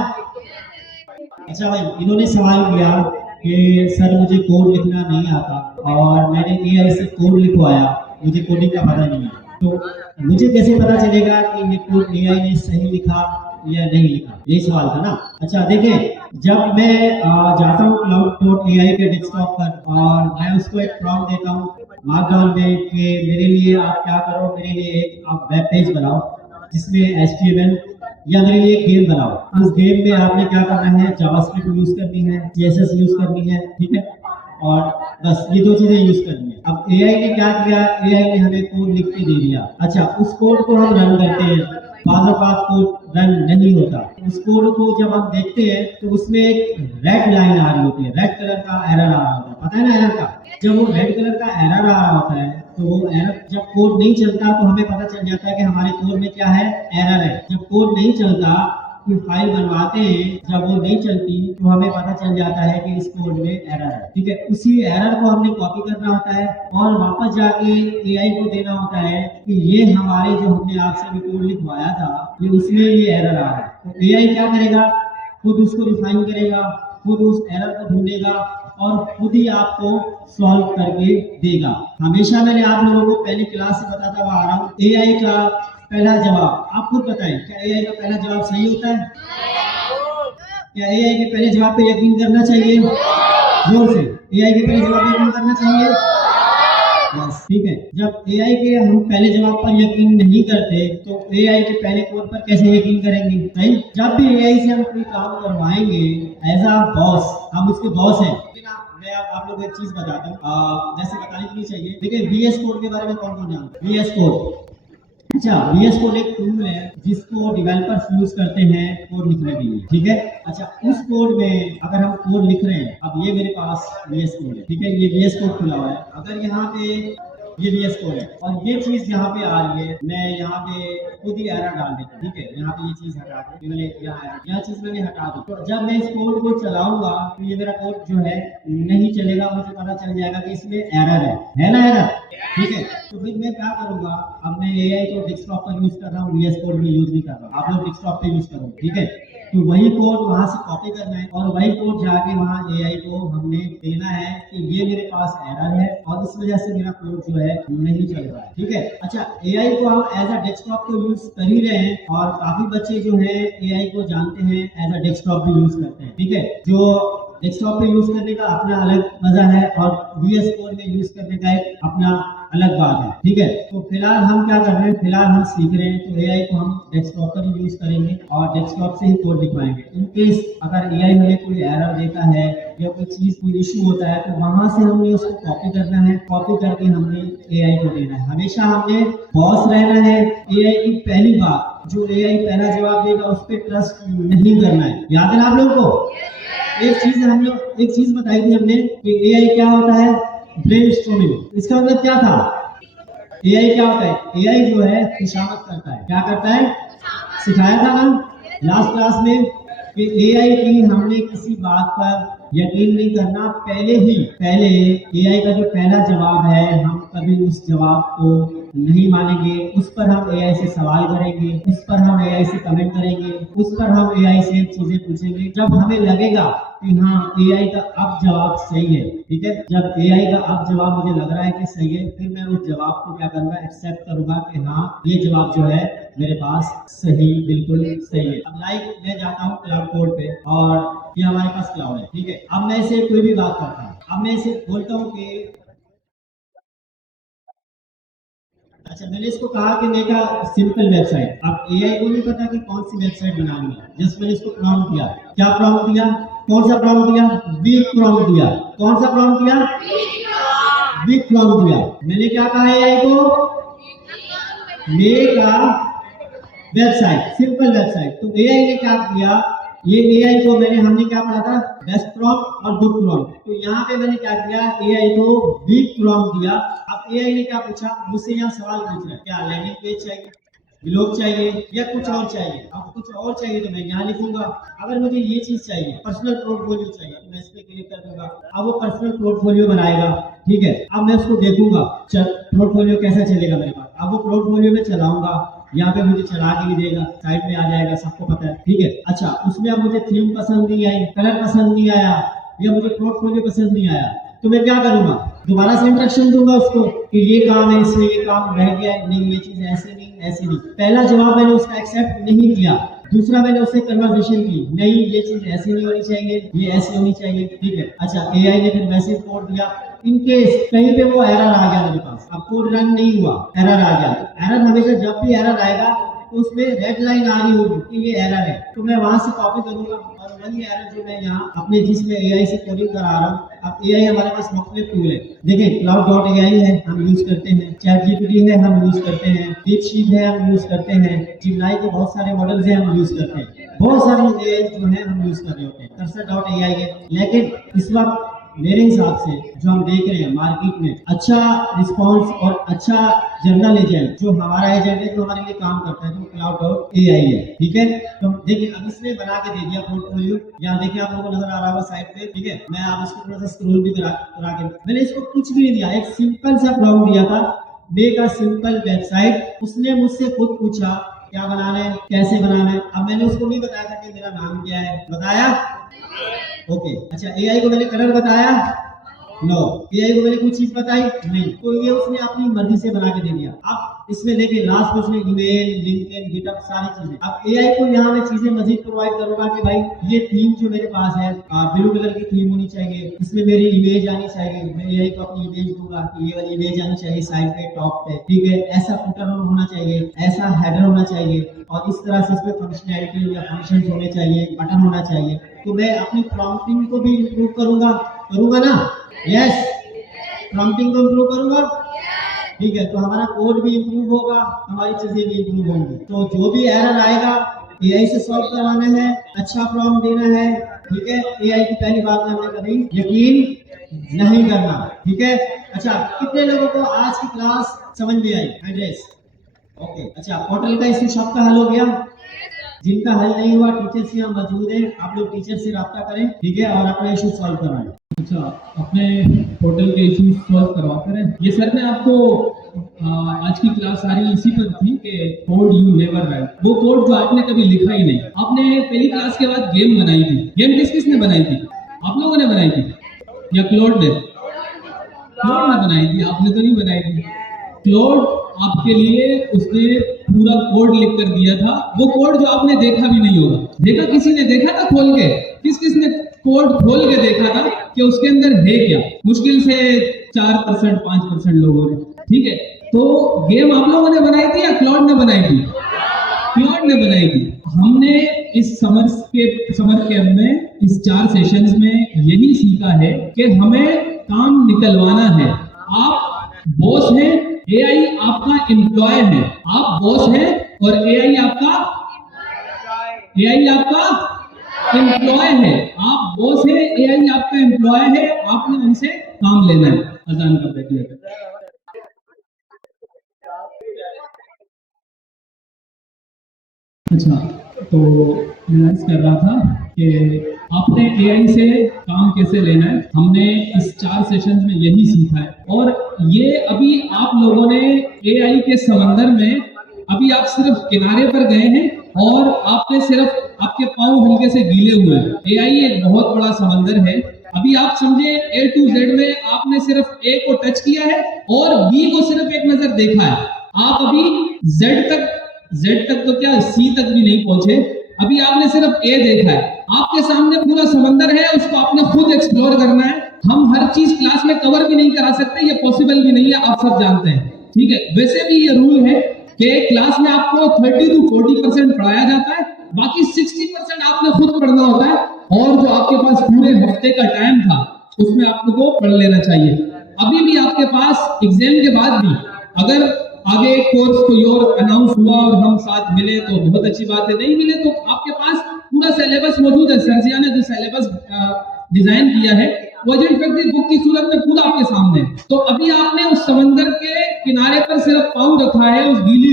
अच्छा भाई, इन्होंने सवाल किया कि सर मुझे कोड लिखना नहीं आता और मैंने एआई से कोड लिखवाया, मुझे कोडिंग का पता नहीं है, तो मुझे कैसे पता चलेगा कि ये कोड एआई ने सही लिखा या नहीं लिखा? यही सवाल था ना। अच्छा देखिए, जब मैं जाता हूँ cloud.ai के डेस्कटॉप पर और मैं उसको एक प्रॉम्प्ट देता हूँ मार्कडाउन में कि मेरे लिए आप क्या करो, मेरे लिए एक आप वेब पेज बनाओ जिसमें HTML या मेरे लिए एक गेम बनाओ। उस गेम में आपने क्या करना है, जावास्क्रिप्ट यूज करनी है, CSS यूज करनी है, ठीक है, और बस ये 2 चीजें यूज करनी है। अब एआई ने क्या किया, एआई ने हमें कोड लिख के दे दिया। अच्छा, उस कोड को हम रन करते हैं, बाज़ कोड रन नहीं होता। उस कोड को जब हम देखते हैं तो उसमें एक रेड लाइन आ रही होती है, रेड कलर का एरर आ रहा होता है, पता है ना एरर का। जब वो रेड कलर का एरर आ रहा होता है तो वो एरर, जब कोड नहीं चलता तो हमें पता चल जाता है कि हमारे कोड में क्या है, एरर है। जब कोड नहीं चलता, कोई फाइल बनवाते हैं, जब वो नहीं चलती तो हमें पता चल जाता है कि इस कोड में एरर है। ठीक है, उसी एरर को हमने कॉपी करना होता है और वापस जाके एआई को देना होता है कि ये हमारे जो हमने आपसे भी कोड लिखवाया था, ये उसमें ये एरर आ रहा है। तो एआई क्या करेगा, खुद उसको रिफाइन करेगा, खुद उस एरर को ढूंढेगा और खुद ही आपको सॉल्व करके देगा। हमेशा मैंने आप लोगों को पहली क्लास से बताता हुआ आ रहा हूँ, एआई का पहला जवाब आप खुद बताएं, क्या एआई का पहला जवाब सही होता है? क्या एआई के पहले जवाब पे यकीन करना चाहिए? जोर से, एआई के पहले जवाब पे यकीन करना चाहिए। बस ठीक है, जब एआई के हम पहले जवाब पर यकीन नहीं करते तो एआई के पहले कोड पर कैसे यकीन करेंगे? सही। जब भी एआई से हम कोई काम करवाएंगे एज अ बॉस, हम उसके बॉस हैं। मैं आप लोगों को एक चीज बताता हूँ, जैसे बतानी नहीं चाहिए। देखिए, VS कोड के बारे में कौन कौन जानता है? VS कोड, अच्छा, VS कोड एक टूल है जिसको डेवलपर्स यूज करते हैं कोड लिखने के लिए। ठीक है, अच्छा, उस कोड में अगर हम कोड लिख रहे हैं, अब ये मेरे पास VS कोड है, ठीक है, ये VS कोड खुला हुआ है। अगर यहाँ पे ये VS कोड है और ये चीज यहाँ पे आ रही है, मैं यहाँ पे खुद ही एरर डाल देता हूँ, ठीक है। यहाँ पे ये चीज हटा दी, मैंने यहाँ चीज मैंने हटा दी। तो जब मैं इस कोड को चलाऊंगा तो ये मेरा कोड जो है नहीं चलेगा, मुझे पता चल जाएगा कि इसमें एरर है ना एरर, ठीक है। तो फिर मैं क्या करूंगा, अब मैं AI को डेस्कटॉप पर यूज कर रहा हूँ, VS कोड में यूज नहीं कर रहा हूँ, आप लोग डेस्कटॉप पे यूज करोगे, ठीक है। तो वही कोड वहां से कॉपी करना है और वही कोड जाके वहां AI को हमने देना है कि ये मेरे पास एरर है और इस वजह से मेरा कोड जो है नहीं चल रहा है, ठीक है। अच्छा, AI को हम एज अ डेस्कटॉप तो यूज कर ही रहे हैं और काफी बच्चे जो है AI को जानते हैं एज अ डेस्कटॉप भी यूज करते हैं, ठीक है। जो डेस्कटॉप पे यूज करने का अपना अलग मजा है और VS कोड में यूज करने का एक अपना अलग बात है, ठीक है। तो फिलहाल हम क्या कर रहे हैं, फिलहाल हम सीख रहे हैं। तो AI को हम डेस्कटॉप पर ही यूज करेंगे और डेस्कटॉप से ही कोड लिखवाएंगे। इन केस अगर AI हमें कोई एरर देता है या कोई चीज कोई इशू होता है तो वहां से हमने उसको कॉपी करना है, कॉपी करके हमने AI को देना है। हमेशा हमने बॉस रहना है। AI की पहली बात, जो AI पहला जवाब देगा उस पर ट्रस्ट नहीं करना है। याद है ना आप लोगों को? एक चीज बताई थी हमने कि AI क्या होता है, ब्रेनस्टॉर्मिंग। इसका मतलब क्या था, AI क्या होता है, AI जो है खुशामद करता है। क्या करता है? सिखाया था ना लास्ट क्लास में कि AI की हमने किसी बात पर यकीन नहीं करना, पहले AI का जो पहला जवाब है हम कभी उस जवाब को नहीं मानेंगे, उस पर हम AI से सवाल करेंगे, उस पर हम AI से कमेंट करेंगे, उस पर हम AI से चीजें पूछेंगे जब हमें लगेगा कि हाँ AI का अब जवाब सही है, ठीक है। जब AI का अब जवाब मुझे लग रहा है कि सही है, फिर मैं उस जवाब को क्या करूंगा, एक्सेप्ट करूंगा कि हाँ ये जवाब जो है मेरे पास सही, बिल्कुल सही है। अब लाइक मैं जाता हूँ क्लाउड कोड पे और ये हमारे पास क्लाउड है, ठीक है। अब मैं इसे कोई भी बात करता हूँ, अब मैं इसे बोलता हूँ कि अच्छा, मैंने इसको कहा कि मेरा सिंपल वेबसाइट। अब AI को नहीं पता कि कौन सी वेबसाइट बनानी है, जस्ट मैंने इसको प्रॉम्प्ट दिया। क्या प्रॉम्प्ट दिया, कौन सा प्रॉम्प्ट दिया, वीक प्रॉम्प्ट दिया। कौन सा प्रॉम्प्ट दिया, वीक प्रॉम्प्ट दिया। मैंने क्या कहा AI को, make a website, simple website. तो AI ने क्या किया, ये AI को हमने क्या पढ़ा था, बेस्ट प्रॉम्प्ट और गुड प्रॉम्प्ट। तो यहाँ पे मैंने क्या किया, AI को वीक प्रॉम्प्ट दिया। अब AI ने क्या पूछा, मुझसे यहाँ सवाल पूछ रहा है, क्या लैंडिंग पेज चाहिए, ब्लॉग चाहिए या कुछ और चाहिए। अब कुछ और चाहिए तो मैं यहाँ लिखूंगा। अगर मुझे ये चीज चाहिए, पर्सनल पोर्टफोलियो चाहिए, तो मैं इस पे क्लिक कर दूंगा। अब वो पर्सनल पोर्टफोलियो बनाएगा, ठीक है। अब मैं उसको देखूंगा, पोर्टफोलियो कैसा चलेगा मेरे पास। अब वो पोर्टफोलियो में चलाऊंगा, यहाँ पे मुझे चला के भी देगा, साइड में आ जाएगा, सबको पता है, ठीक है। अच्छा, उसमें अब मुझे थीम पसंद नहीं आई, कलर पसंद नहीं आया या मुझे पोर्टफोलियो पसंद नहीं आया, तो मैं क्या करूंगा, दोबारा से इंस्ट्रक्शन दूंगा उसको कि ये काम है, इसमें ये काम रह गया है, नहीं ये चीज ऐसे नहीं ऐसे नहीं। पहला जवाब मैंने उसका एक्सेप्ट नहीं किया, दूसरा मैंने उससे कन्वर्सेशन की, नहीं ये चीज ऐसी नहीं होनी चाहिए, ये ऐसी होनी चाहिए, ठीक है। अच्छा, AI ने फिर मैसेज कोड दिया। इन केस कहीं पे वो एरर आ गया मेरे पास, अब कोड रन नहीं हुआ, एरर आ गया। एरर हमेशा जब भी एरर आएगा तो उसमें रेड लाइन आ रही होगी कि ये एरर है, तो मैं वहां से कॉपी करूंगा और वही एरर जो मैं यहाँ अपने जिसमें AI से कोडिंग करा रहा हूँ। अब AI हमारे पास मुख्तलिफ टूल है, देखें cloud.ai है, हम यूज करते हैं, ChatGPT है, हम यूज करते हैं, DeepSeek है, हम यूज करते हैं, Gemini के बहुत सारे मॉडल्स हैं, हम यूज करते हैं, बहुत सारी AI जो है हम यूज कर रहे होते हैं। Cursor.ai है, लेकिन इस वक्त मेरे हिसाब से जो हम देख रहे हैं मार्केट में, अच्छा रिस्पांस और अच्छा जनरल एजेंट जो हमारा एजेंट है, जो हमारे लिए काम करता है, जो cloud.ai है, ठीक है। तो देखिए, अब इसने बना के दे दिया पोर्टफोलियो, यहाँ देखिए आप लोगों को नजर आ रहा होगा साइड पे, ठीक है। मैं आप इसको थोड़ा सा स्क्रॉल भी करा के, मैंने इसको कुछ भी नहीं दिया, एक सिंपल सा प्रॉम्प्ट दिया था, मेक अ सिंपल वेबसाइट। उसने मुझसे खुद पूछा क्या बनाना है, कैसे बनाना है। अब मैंने उसको नहीं बताया था कि मेरा नाम क्या है, बताया, ओके। अच्छा, AI को मैंने कलर बताया, नो। AI को मैंने कुछ चीज बताई, नहीं। तो ये उसने अपनी मर्जी से बना के दे दिया। अब इसमें देखिए लास्ट में उसने ईमेल, लिंक्डइन, गिटहब सारी चीजें। अब AI को यहाँ मैं चीजें मजीद प्रोवाइड करूंगा कि भाई ये थीम जो मेरे पास है, ब्लू कलर की थीम होनी चाहिए, इसमें मेरी इमेज आनी चाहिए। मैं AI को अपनी इमेज दूंगा कि ये वाली इमेज आनी चाहिए साइड पे, टॉप पे, ठीक है। ऐसा फुटर होना चाहिए, ऐसा हेडर होना चाहिए और इस तरह से इसमें फंक्शनैलिटी या फंक्शंस होने चाहिए, बटन होना चाहिए। तो मैं अपनी प्रॉम्प्टिंग को भी इम्प्रूव करूंगा ना, यस, प्रॉम्प्टिंग को इम्प्रूव करूंगा, ठीक है। तो हमारा कोड भी इम्प्रूव होगा, हमारी चीजें भी इम्प्रूव होंगी। तो जो भी एरर आएगा AI से सॉल्व करवाना है, अच्छा प्रॉम्प्ट देना है, ठीक है, एआई की पहली बात में हमने कभी यकीन नहीं करना, ठीक है। अच्छा, कितने लोगों को आज की क्लास समझ में आई? Address okay. अच्छा, पोर्टल का इश्यू सबका हल हो गया? जिनका हल नहीं हुआ, टीचर्स यहाँ मौजूद हैं, आप लोग टीचर से रब्ता करें, ठीक है, और अपना इशू सॉल्व करवाएं। अच्छा, अपने पोर्टल के इश्यूज सॉल्व करवाते रहे। ये सर ने आपको आज की क्लास सारी इसी पर थी कि कोड यू नेवर राइट, वो कोड जो आपने कभी लिखा ही नहीं। आपने पहली क्लास के बाद गेम बनाई थी। गेम किस किसने बनाई थी? आप लोगों ने बनाई थी या क्लोड ने? क्लोड ने बनाई थी, आपने तो नहीं बनाई थी। क्लोड आपके लिए उसने पूरा कोड लिख कर दिया था, वो कोड जो आपने देखा भी नहीं होगा। देखा, किसी ने देखा था खोल के? किस किस ने कोड खोल के देखा था कि उसके अंदर है क्या? मुश्किल से 4% 5% लोगों ने, ठीक है। तो गेम आप लोगों ने बनाई थी या क्लाउड ने बनाई थी? क्लाउड ने बनाई थी। हमने इस समर कैंप में इस 4 सेशंस में यही सीखा है कि हमें काम निकलवाना है। आप बॉस हैं, एआई आपका एम्प्लॉय है। आप बॉस हैं और एआई आपका एम्प्लॉय है। आप बॉस है, एआई आपका एम्प्लॉय है, आपने उनसे काम लेना है। अजान कर बैठिए। अच्छा, तो मैं कर रहा था कि आपने एआई से काम कैसे लेना है, हमने इस 4 सेशन में यही सीखा है। और ये अभी आप लोगों ने एआई के समंदर में अभी आप सिर्फ किनारे पर गए हैं और आपने सिर्फ आपके पांव हल्के से गीले हुए हैं। एआई एक बहुत बड़ा समंदर है। अभी आप समझे A to Z में आपने सिर्फ A को टच किया है और B को सिर्फ एक नजर देखा है। आप अभी Z तक तो क्या C तक भी नहीं पहुंचे, अभी आपने सिर्फ A देखा है। आपके सामने पूरा समंदर है, उसको आपने खुद एक्सप्लोर करना है। हम हर चीज क्लास में कवर भी नहीं करा सकते, ये पॉसिबल भी नहीं है, आप सब जानते हैं, ठीक है। वैसे भी ये रूल है कि क्लास में आपको 30 to 40% पढ़ाया जाता है, बाकी 60% आपने खुद पढ़ना होता है। और जो आपके पास पूरे हफ्ते का टाइम था उसमें आपको पढ़ लेना चाहिए। अभी भी आपके पास एग्जाम के बाद भी अगर आगे कोर्स कोई और अनाउंस हुआ और हम साथ मिले तो बहुत अच्छी बात है, नहीं मिले तो आपके पास पूरा सिलेबस मौजूद है। सरजिया ने जो सिलेबस डिजाइन किया है वो इनफैक्ट बुक की सूरत में पूरा आपके सामने है। तो अभी आपने उस समंदर के किनारे पर सिर्फ पांव रखा है, उस गीली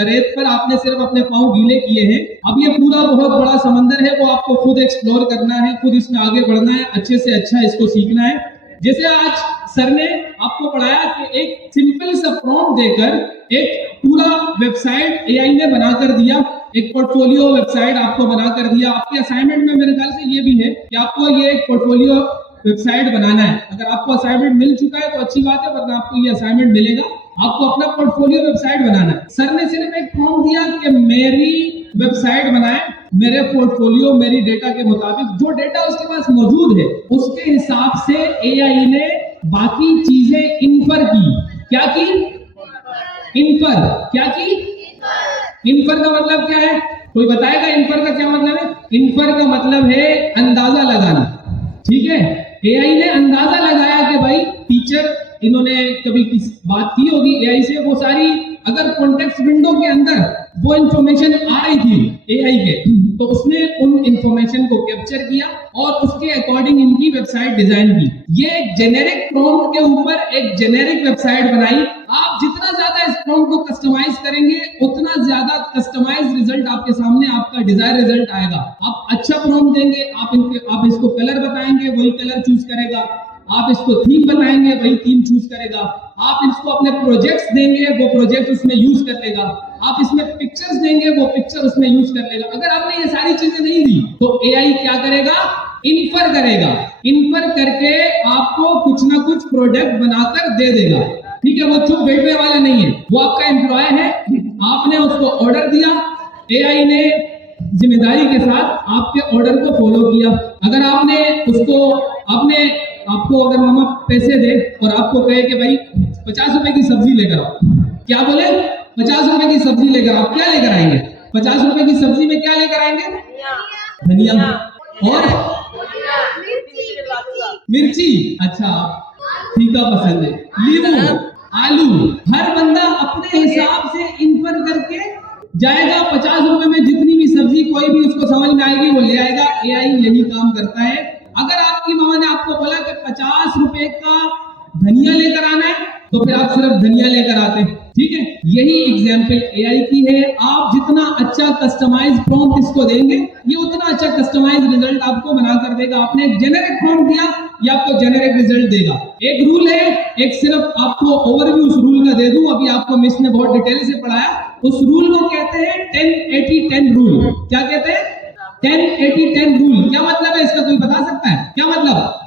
रेत पर आपने सिर्फ अपने पांव गीले किए हैं। अब ये पूरा बहुत बड़ा समंदर है, वो आपको खुद एक्सप्लोर करना है, खुद इसमें आगे बढ़ना है, अच्छे से अच्छा इसको सीखना है। जैसे आज सर ने आपको पढ़ाया कि एक सिंपल सा प्रॉम्प्ट देकर एक पूरा वेबसाइट एआई ने बनाकर दिया, एक पोर्टफोलियो वेबसाइट आपको बनाकर दिया। आपके असाइनमेंट में मेरे ख्याल से ये भी है कि आपको ये एक पोर्टफोलियो वेबसाइट बनाना है। अगर आपको असाइनमेंट मिल चुका है तो अच्छी बात है, वरना आपको ये असाइनमेंट मिलेगा, आपको अपना पोर्टफोलियो वेबसाइट बनाना है। सर ने सिर्फ एक प्रॉम्प्ट दिया कि मेरी वेबसाइट बनाए, मेरे पोर्टफोलियो मेरी डेटा के मुताबिक, जो डेटा उसके पास मौजूद है उसके हिसाब से एआई ने बाकी चीजें इन्फर की। क्या की? इन्फर। क्या की? इन्फर का मतलब क्या है? कोई बताएगा इन्फर का क्या मतलब है? इन्फर का मतलब है अंदाजा लगाना, ठीक है। एआई ने अंदाजा लगाया कि भाई टीचर, इन्होंने कभी किसी बात की होगी एआई से, वो सारी अगर कॉन्टेक्स्ट विंडो के अंदर वो इंफॉर्मेशन आ रही थी एआई के, तो उसने उन इंफॉर्मेशन को कैप्चर किया और उसके अकॉर्डिंग इनकी वेबसाइट डिजाइन की। ये एक जेनेरिक प्रॉम्प्ट के ऊपर एक जेनेरिक वेबसाइट बनाई। आप जितना ज्यादा इस प्रॉम्प्ट को कस्टमाइज करेंगे उतना ज्यादा कस्टमाइज रिजल्ट आपके सामने, आपका डिजायर रिजल्ट आएगा। आप अच्छा प्रॉम्प्ट देंगे, आप इसको कलर बताएंगे, वही कलर चूज करेगा। आप इसको थीम बताएंगे, वही थीम चूज करेगा। आप इसको अपने प्रोजेक्ट्स देंगे, वो प्रोजेक्ट उसमें यूज कर लेगा। आप इसमें पिक्चर्स देंगे, वो पिक्चर उसमें यूज कर लेगा। अगर आपने ये सारी चीजें नहीं दी तो एआई क्या करेगा? इन्फर करेगा। इन्फर करके आपको कुछ ना कुछ प्रोडक्ट बनाकर दे देगा, ठीक है। वो चुप बैठने वाला नहीं है, वो आपका एम्प्लॉय है। आपने उसको ऑर्डर दिया, एआई ने जिम्मेदारी के साथ आपके ऑर्डर को फॉलो किया। अगर आपको अगर मामा पैसे दे और आपको कहे कि भाई 50 रुपए की सब्जी लेकर आओ, क्या बोले? 50 रुपए की सब्जी लेकर आओ, क्या लेकर आएंगे? 50 रुपए की सब्जी में क्या लेकर आएंगे? धनिया और मिर्ची। अच्छा, फीका पसंद है, नींबू, आलू। हर बंदा अपने हिसाब से इन्फर करके जाएगा 50 रुपए में जितनी भी सब्जी कोई भी उसको समझ में आएगी वो ले आएगा। एआई यही काम करता है। अगर आपकी मामा ने आपको बोला कि 50 रुपए का धनिया लेकर आना है तो फिर आप सिर्फ धनिया लेकर आते हैं, ठीक है। यही एग्जाम्पल एआई की है। आप जितना अच्छा कस्टमाइज प्रॉम्प्ट इसको देंगे ये उतना अच्छा कस्टमाइज रिजल्ट आपको बना कर देगा। आपने एक जेनेरिक प्रॉम्प्ट दिया ये आपको जेनेरिक रिजल्ट देगा। एक रूल है, एक सिर्फ आपको ओवरव्यू उस रूल का दे दूं, अभी आपको मिस ने बहुत डिटेल से पढ़ाया। उस रूल को कहते हैं 10-80-10 रूल। क्या कहते हैं? 10-80-10 रूल। क्या मतलब है इसका, कोई बता सकता है क्या मतलब?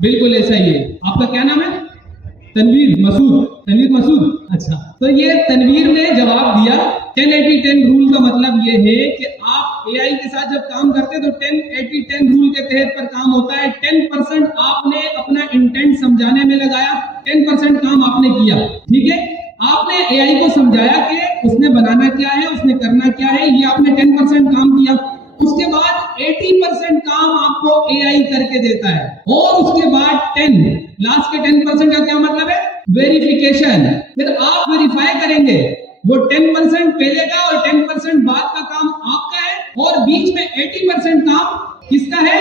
बिल्कुल ऐसा ही है। आपका क्या नाम है? तनवीर मसूद। तनवीर मसूद, अच्छा। तो ये तनवीर ने जवाब दिया 10-80-10 रूल का मतलब ये है कि आप एआई के साथ जब काम करते हैं तो 10-80-10 रूल के तहत पर काम होता है। 10% आपने अपना इंटेंट समझाने में लगाया, 10% काम आपने किया, ठीक है। आपने एआई को समझाया कि उसने बनाना क्या है, उसने करना क्या है, ये आपने 10% काम किया। उसके बाद 80% काम आपको एआई करके देता है और उसके बाद 10 लास्ट के 10% का क्या मतलब है? वेरिफिकेशन। फिर आप वेरीफाई करेंगे वो 10% पहले का और 10% बाद का काम आपका है और बीच में 80% काम किसका है?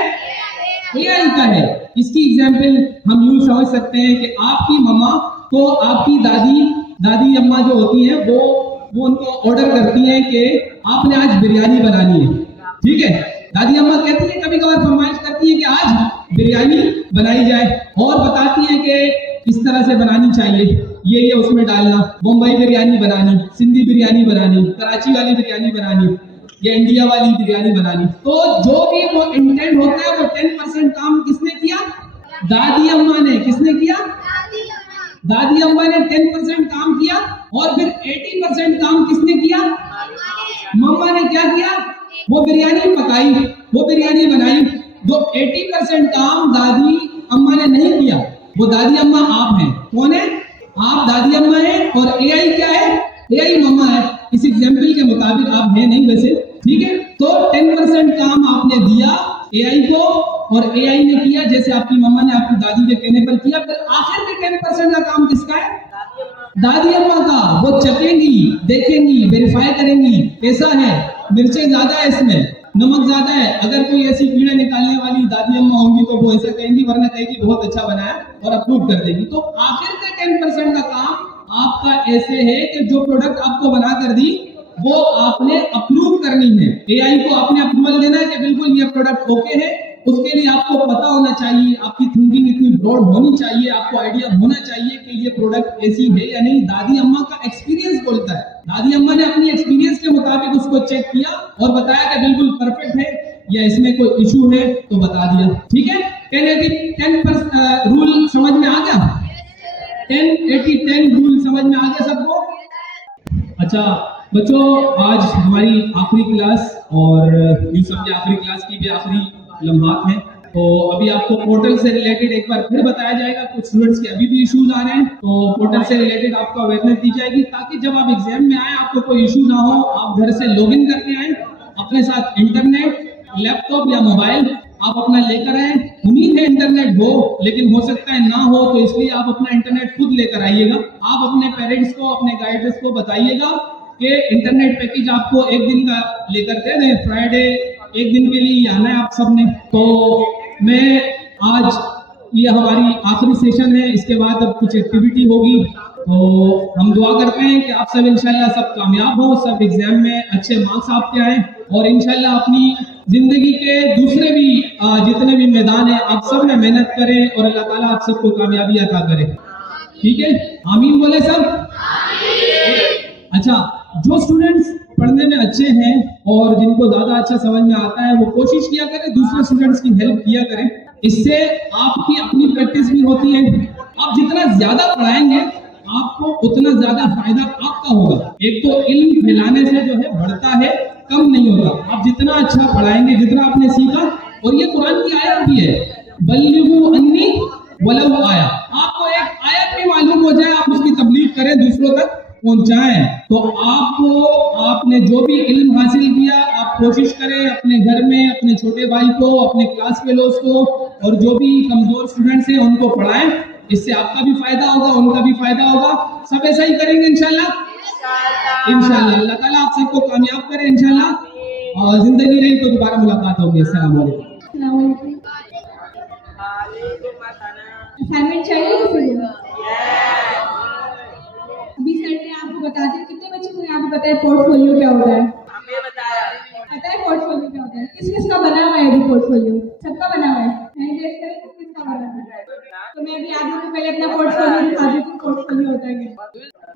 एआई का है। इसकी एग्जांपल हम यूं समझ सकते हैं कि आपकी मम्मा को आपकी दादी अम्मा जो होती हैं वो उनको ऑर्डर करती हैं कि आपने आज बिरयानी बनानी है, ठीक है। दादी अम्मा कहती है, कभी कभार फरमाइश करती है कि आज बिरयानी बनाई जाए और बताती है कि इस तरह से बनानी चाहिए, ये उसमें डालना, मुंबई बिरयानी बनानी, सिंधी बिरयानी बनानी, कराची वाली बिरयानी बनानी या इंडिया वाली बिरयानी बनानी। तो जो भी वो इंटेंट होता है वो 10% काम किसने किया? दादी अम्मा ने। किसने किया? दादी अम्मा ने 10% काम किया और फिर 80% काम किसने किया? मम्मा ने क्या किया? वो बिरयानी पकाई, वो बिरयानी बनाई। जो 80% काम दादी अम्मा ने नहीं किया, वो दादी अम्मा आप हैं। कौन है? आप दादी अम्मा हैं और एआई क्या है? एआई मम्मा है। इस एग्जाम्पल के मुताबिक आप हैं नहीं वैसे, ठीक है। तो 10% काम आपने दिया एआई को और एआई ने किया जैसे आपकी मम्मा ने आपकी दादी के कहने पर किया। फिर आखिर के 10% का काम किसका है? दादी अम्मा का। वो चखेंगी, देखेंगी, वेरीफाई करेंगी कैसा है, मिर्चें ज्यादा है इसमें, नमक ज्यादा है। अगर कोई ऐसी कीड़े निकालने वाली दादी अम्मा होंगी तो वो ऐसा कहेंगी, वरना कहेगी बहुत अच्छा बनाया और अप्रूव कर देगी। तो आखिर का 10% का काम आपका ऐसे है कि जो प्रोडक्ट आपको बना कर दी वो आपने अप्रूव करनी है। एआई को आपने अप्रूवल देना है कि बिल्कुल ये प्रोडक्ट ओके है। उसके लिए आपको पता होना चाहिए, आपकी थिंकिंग इतनी ब्रॉड होनी चाहिए, आपको आइडिया होना चाहिए कि ये प्रोडक्ट ऐसी है या नहीं। दादी अम्मा का एक्सपीरियंस बोलता है। दादी अम्मा ने अपनी एक्सपीरियंस के मुताबिक उसको चेक किया और बताया कि बिल्कुल परफेक्ट है या इसमें कोई इशू है तो बता दिया, ठीक है। 10-80-10 रूल समझ में आ गया? 10-80-10 रूल समझ में आ गया सबको? अच्छा बच्चों, आज हमारी आखिरी क्लास और यूं समझे आखिरी क्लास की भी आखिरी लम्हात हैं। तो अभी आपको पोर्टल से रिलेटेड एक बार फिर बताया जाएगा। कुछ स्टूडेंट्स के अभी भी इश्यूज आ रहे हैं तो पोर्टल से रिलेटेड आपको अवेयरनेस दी जाएगी ताकि जब आप एग्जाम में आए आपको कोई इशू ना हो। आप घर से लॉगिन करके आए, अपने साथ इंटरनेट, लैपटॉप या मोबाइल आप अपना लेकर आए। उम्मीद है इंटरनेट हो, लेकिन हो सकता है ना हो, तो इसलिए आप अपना इंटरनेट खुद लेकर आइएगा। आप अपने पेरेंट्स को, अपने गाइडेंस को बताइएगा कि इंटरनेट पैकेज आपको एक दिन का लेकर दे दें, फ्राइडे एक दिन के लिए आना है आप सबने। तो मैं आज ये हमारी आखिरी सेशन है, इसके बाद अब कुछ एक्टिविटी होगी। तो हम दुआ करते हैं कि आप सब इंशाल्लाह सब कामयाब हो, सब एग्जाम में अच्छे मार्क्स आपके आए और इंशाल्लाह अपनी जिंदगी के दूसरे भी जितने भी मैदान है आप सब में मेहनत करें और अल्लाह ताला आप सबको कामयाबी अता करे, ठीक है। आमीन बोले सब। अच्छा, जो स्टूडेंट्स पढ़ने में अच्छे हैं और जिनको ज्यादा अच्छा समझ में आता है वो कोशिश किया करें दूसरे स्टूडेंट्स की हेल्प किया करें। इससे आपकी अपनी प्रैक्टिस भी होती है। आप जितना ज्यादा पढ़ाएंगे आपको उतना ज्यादा फायदा आपका होगा। एक तो इल्म फैलाने से जो है बढ़ता है, कम नहीं होता। आप जितना अच्छा पढ़ाएंगे, जितना आपने सीखा, और ये कुरान की आयत भी है, बल्लिगू अन्नी वलौ आया। आपको एक आयत भी मालूम हो जाए, आप उसकी तबलीग करें, दूसरों तक पहुंचाएं। तो आपने जो भी इल्म हासिल किया आप कोशिश करें अपने घर में अपने छोटे भाई को, अपने क्लास फेलोज को और जो भी कमजोर स्टूडेंट्स हैं उनको पढ़ाएं। इससे आपका भी फायदा होगा, उनका भी फायदा होगा, सब ऐसा ही करेंगे इंशाल्लाह। इंशाल्लाह अल्लाह ताला आप सबको कामयाब करे इंशाल्लाह। और जिंदगी रही तो दोबारा मुलाकात होगी। अस्सलाम वालेकुम। अस्सलाम वालेकुम। असाइनमेंट चाहिए किसी को? अभी सर ने आपको बता दिया, कितने बच्चों को यहाँ पे पता है पोर्टफोलियो क्या होता है? पता है पोर्टफोलियो क्या होता है? किस किस का बना हुआ है अभी पोर्टफोलियो? सबका बना हुआ है? नहीं देख कर किस किस का बना हुआ है? तो मैं भी आप लोगों को पहले अपना पोर्टफोलियो दिखा देती हूँ। पोर्टफोलियो होता है क्या?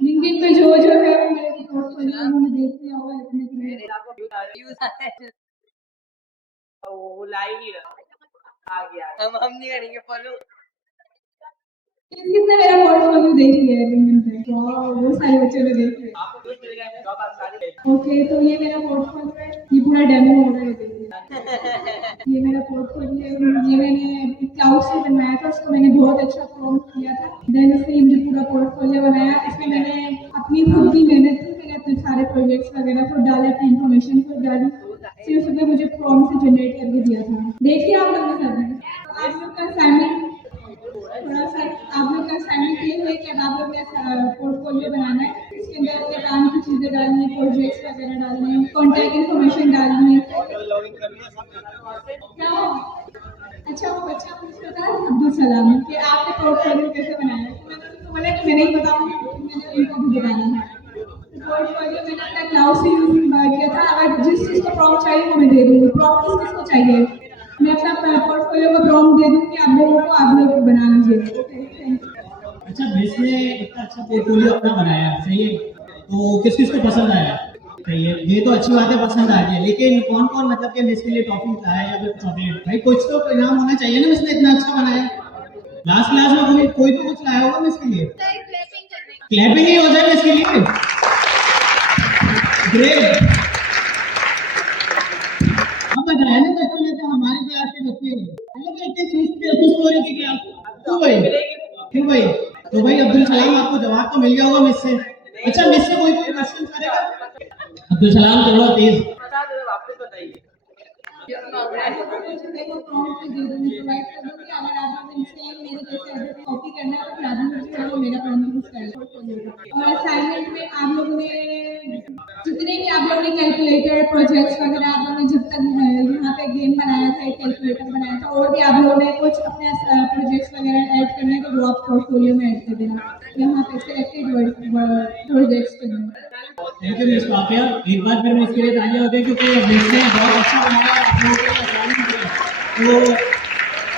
लिंक्डइन पे जो जो है वो मेरे पोर्टफोलियो उन्होंने देख लिया होगा लिखने के लिए। वो लाइव ही रहा आ गया। हम नहीं करेंगे फॉलो। किसने मेरा पोर्टफोलियो देख लिया है लिंक्डइन पे? वाह, वो सारे बच्चों ने देख लिया। आपको कुछ मिल गया है जॉब आसानी। ओके, तो ये मेरा पोर्टफोलियो है, ये पूरा डेमो हो रहा है देखिए। ये मेरा पोर्टफोलियो है, ये मैंने क्लाउड से बनवाया था, उसको मैंने बहुत अच्छा प्रॉम्प्ट किया था। देन उससे मुझे पूरा पोर्टफोलियो बनाया। इसमें मैंने अपनी खुद की मेहनत की, मैंने अपने सारे प्रोजेक्ट्स वगैरह को डाला, अपनी इन्फॉर्मेशन को डाली, फिर उसने मुझे प्रॉम्प्ट से जनरेट करके दिया था। देखिए आप लोग ने सब आप लोग का असाइनमेंट थोड़ा सा आप लोग का असाइनमेंट ये है कि अब आप लोग ने पोर्टफोलियो बनाना है। इसके अंदर अपने काम की चीजें डालनी है, प्रोजेक्ट्स वगैरह डालने हैं, कॉन्टैक्ट इन्फॉर्मेशन डालनी है। क्या अच्छा वो बच्चा पूछ रहा था अब्दुल सलाम कि आपने पोर्टफोलियो कैसे बनाया? तो मैंने उसको बोला कि मैं नहीं बताऊंगी, मैंने उनको भी बताना है। पोर्टफोलियो मैंने अपना क्लाउड से यूज किया था। अगर जिस चीज को प्रॉम्प्ट चाहिए वो मैं दे दूंगी। प्रॉम्प्ट किस किसको चाहिए? मैं अपना पोर्टफोलियो का प्रॉम्प्ट दे दूंगी आप लोगों को, आप लोग बना लीजिए। अच्छा, मिस ने इतना अच्छा पोर्टफोलियो अपना बनाया, सही है, तो किस किस को पसंद आया? सही है, ये तो अच्छी बात है, पसंद आ गई। लेकिन कौन कौन मतलब कि मिस के लिए टॉफी लाया या फिर चॉकलेट? भाई कुछ तो इनाम होना चाहिए ना, मिस ने इतना अच्छा बनाया। लास्ट क्लास में कोई तो कुछ लाया होगा मिस के लिए। क्लैपिंग ही हो जाए मिस के लिए। ग्रेट। हम बताया ना बच्चों ने, तो हमारे क्लास के बच्चे इतने सुस्त हो रही थी क्लास। क्यों भाई? तो भाई अब्दुल सलाम, आपको जवाब तो मिल गया होगा मिस से। अच्छा, मिस से कोई क्वेश्चन करेगा? अब्दुल सलाम थोड़ा तेज। बता दो आपको बताइए। कॉपी करना है तो मेरा और असाइनमेंट में आप लोगों ने जितने भी आप लोगों ने कैलकुलेटर प्रोजेक्ट्स वगैरह आप लोगों ने जब तक यहाँ पे गेम बनाया था, एक कैलकुलेटर बनाया था, और भी आप लोगों ने कुछ अपने प्रोजेक्ट्स वगैरह ऐड करने तो वो आप पोर्टफोलियो में ऐड कर देना यहाँ पे सिलेक्टेड प्रोजेक्ट्स के लिए। Thank you miss Papia. एक बार फिर इसके लिए तालियां होती है क्योंकि मिस ने बहुत अच्छा बनाया आप लोगों के लिए असाइनमेंट दिया। तो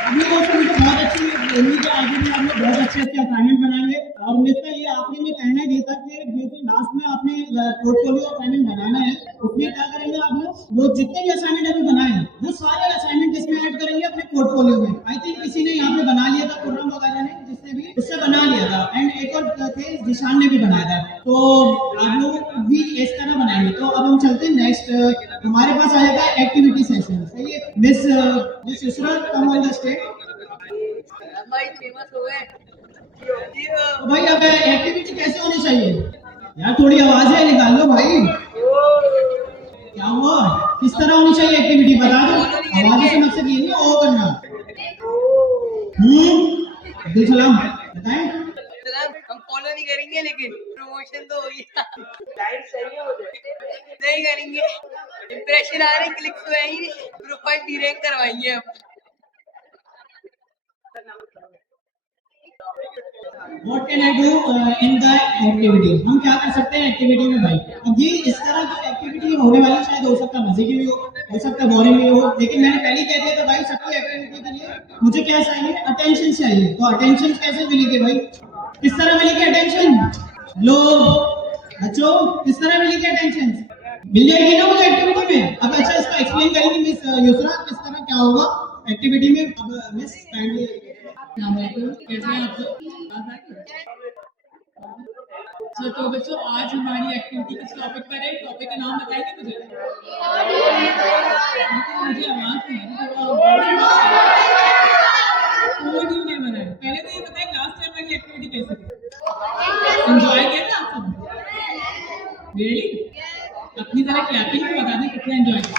अभी वो सुन के बहुत अच्छी उम्मीद है आगे भी आप लोग बहुत अच्छे अच्छे असाइनमेंट बनाएंगे। और मिस का ये आखिरी में कहना है था कि जैसे लास्ट में आपने पोर्टफोलियो असाइनमेंट बनाना है, उसमें क्या करेंगे आप लोग? वो जितने भी असाइनमेंट अभी बनाए हैं वो सारे असाइनमेंट इसमें ऐड करेंगे अपने पोर्टफोलियो में। आई थिंक किसी ने यहाँ पे बना लिया था, खुर्रम वगैरह ने, जिसने भी उससे बना लिया था, एंड एक और थे जिशान ने भी बनाया था। तो आप लोग भी इस तरह बनाएंगे। तो अब हम चलते हैं नेक्स्ट, हमारे पास आ जाता है एक्टिविटी सेशन। सही है, miss Yusra come on the stage. भाई फेमस हो गए। तो भाई अब एक्टिविटी कैसे होनी चाहिए यार? थोड़ी आवाजें निकाल लो भाई। क्या हुआ? किस तरह होनी चाहिए एक्टिविटी बता दो। आवाजें से मकसद ये नहीं ओ करना। अब्दुल सलाम बताएं। हम फॉलो नहीं करेंगे लेकिन प्रमोशन तो हो गया। लाइक चाहिए मुझे। नहीं करेंगे, इंप्रेशन आ रहे, क्लिक्स हुए ही नहीं, प्रोफाइल डी-रैंक करवाएंगे हम। What can I do in the activity? हम क्या कर सकते हैं एक्टिविटी में भाई? अब ये इस तरह की एक्टिविटी होने वाली शायद हो सकता है मजे की भी हो सकता है बोरिंग भी हो, लेकिन मैंने पहले ही कह दिया था भाई सबकी एक्टिविटी के लिए मुझे क्या चाहिए? अटेंशन चाहिए। तो अटेंशन कैसे मिलेगी भाई? किस तरह मिलेगी अटेंशन? लोग बच्चों किस तरह मिलेगी अटेंशन? मिल जाएगी ना मुझे एक्टिविटी में? अब अच्छा इसका एक्सप्लेन करेंगे मिस युसरा, किस तरह क्या होगा एक्टिविटी में। अब मिस काइंडली कैसे हैं आप लोग? तो बच्चों आज हमारी एक्टिविटी किस टॉपिक पर है? टॉपिक का नाम बताएंगे मुझे? मुझे आवाज नहीं बना है। पहले तो ये बताएं लास्ट टाइम वाली एक्टिविटी कैसी थी? एंजॉय किया था आप सब? रियली? अपनी तरह क्लैपिंग में बता दें कितना एंजॉय किया।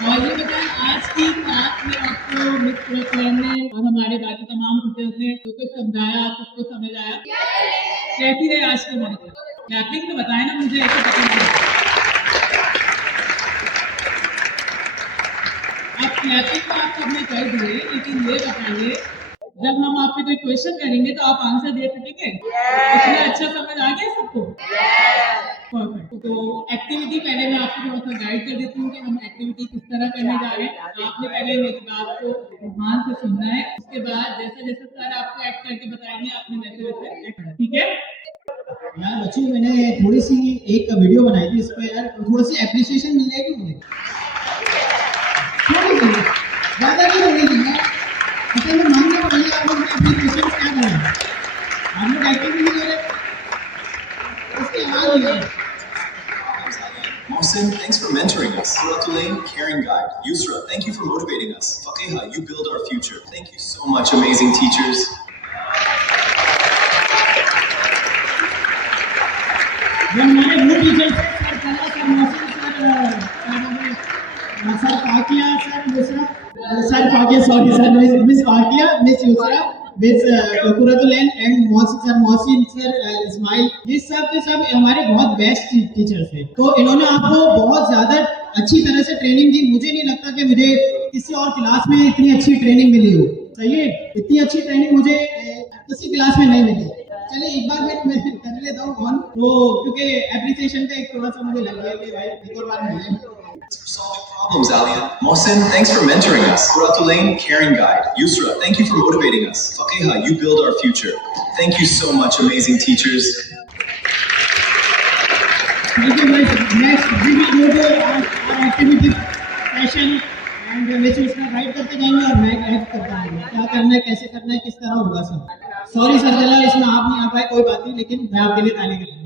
और ये बताएं आज की क्लास में आपको प्लान में और हमारे बाकी तमाम टीचर्स ने जो कुछ समझाया सबको समझ आया? कैसी रही आज की हमारी क्लैपिंग? तो बताए ना मुझे, ऐसे पता नहीं। अब क्लैपिंग तो आप सबने कर दिए, लेकिन ये बताइए जब हम आपसे कोई क्वेश्चन करेंगे तो आप आंसर दे सकेंगे? इसमें अच्छा समझ आ गया सबको? परफेक्ट। तो एक्टिविटी पहले मैं आपको थोड़ा सा गाइड कर देती हूँ कि हम एक्टिविटी किस तरह करने जा रहे हैं। आपने पहले मेरी बात को ध्यान से सुनना है, उसके बाद जैसे जैसे सर आपको एक्ट करके बताएंगे आपने वैसे वैसे एक्ट करना है, ठीक है? यार बच्चों मैंने थोड़ी सी एक वीडियो बनाई थी, इस पे यार थोड़ी सी एप्रिसिएशन मिल जाएगी मुझे, थोड़ी सी, ज़्यादा नहीं होगी यार। अच्छा मैं मानना पड़ेगा आप लोग अपनी क्वेश्चन क्या करें, आप लोग एक्टिविटी नहीं करें उसके बाद ही Mohsin, thanks for mentoring us. Suratulain, caring guide. Yusra, thank you for motivating us. Fakeha, you build our future. Thank you so much, amazing teachers. जो हमारे न्यू टीचर्स हैं sir Kala, sir Mausam, sir Fakiya, sir Yusra, sir Fakiya, sorry sir, miss Fakiya, miss Yusra, miss Quratulain and Mohsin sir Ismail, ये सब के सब हमारे बहुत best teachers थे। तो इन्होंने आपको बहुत ज़्यादा अच्छी तरह से ट्रेनिंग दी। मुझे नहीं लगता कि मुझे किसी और क्लास में इतनी अच्छी ट्रेनिंग मिली हो। सही है, इतनी अच्छी ट्रेनिंग मुझे किसी क्लास में नहीं मिली। चलिए एक बार मैं कर लेता हूँ ऑन, तो क्योंकि एप्रिसिएशन का एक थोड़ा सा मुझे लग गया कि भाई एक और बार मिले। Thanks for solving problems, Alia. Mohsin, thanks for mentoring us. Suratulain, caring guide. Yusra, thank you for motivating us. Fakeha, you build our future. Thank you so much, amazing teachers. Thank you guys. Next we will go to our activity session and which is right करते जाएंगे और मैं act करता जाऊंगा। क्या करना है, कैसे करना है, किस तरह होगा सब। सॉरी सर जला इसमें आप नहीं आ पाए, कोई बात नहीं, लेकिन मैं आपके लिए ताली करूंगा।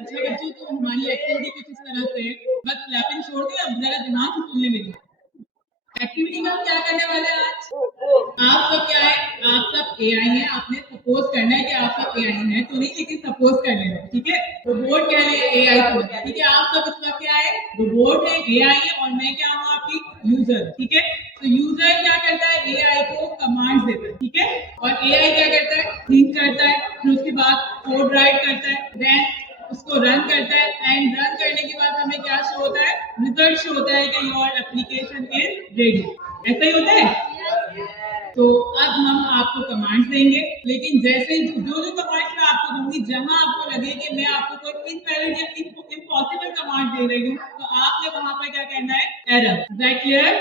अच्छा बच्चों, तो हमारी एक्टिविटी कुछ इस तरह से, बस क्लैपिंग छोड़ दिया, अब जरा दिमाग से सुनने में। एक्टिविटी में हम क्या करने वाले हैं आज? आप सब क्या है, आप सब एआई हैं। आपने सपोज करना है कि आप सब एआई हैं, तो नहीं, लेकिन सपोज कर लेना, ठीक है? रोबोट कह रहे हैं एआई को, ठीक है? आप सब इस वक्त क्या है, रोबोट है, एआई है, और मैं क्या हूँ आपकी यूजर, ठीक है? तो यूजर क्या करता है, एआई को कमांड्स देता है, ठीक है? और एआई क्या करता है, थिंक करता है, फिर उसके बाद कोड राइट करता है, देन उसको रन करता है, एंड रन करने के बाद हमें क्या शो होता है, रिजल्ट शो होता है कि योर एप्लीकेशन इज रेडी। ऐसा ही होता है। तो अब हम आपको कमांड्स देंगे, लेकिन जैसे जो जो कमांड्स मैं आपको दूंगी, जहां आपको लगे कि मैं आपको कोई इनवैलिड या इम्पॉसिबल कमांड दे रही हूँ, तो आपने वहां पर क्या करना है, एरर। Is that clear?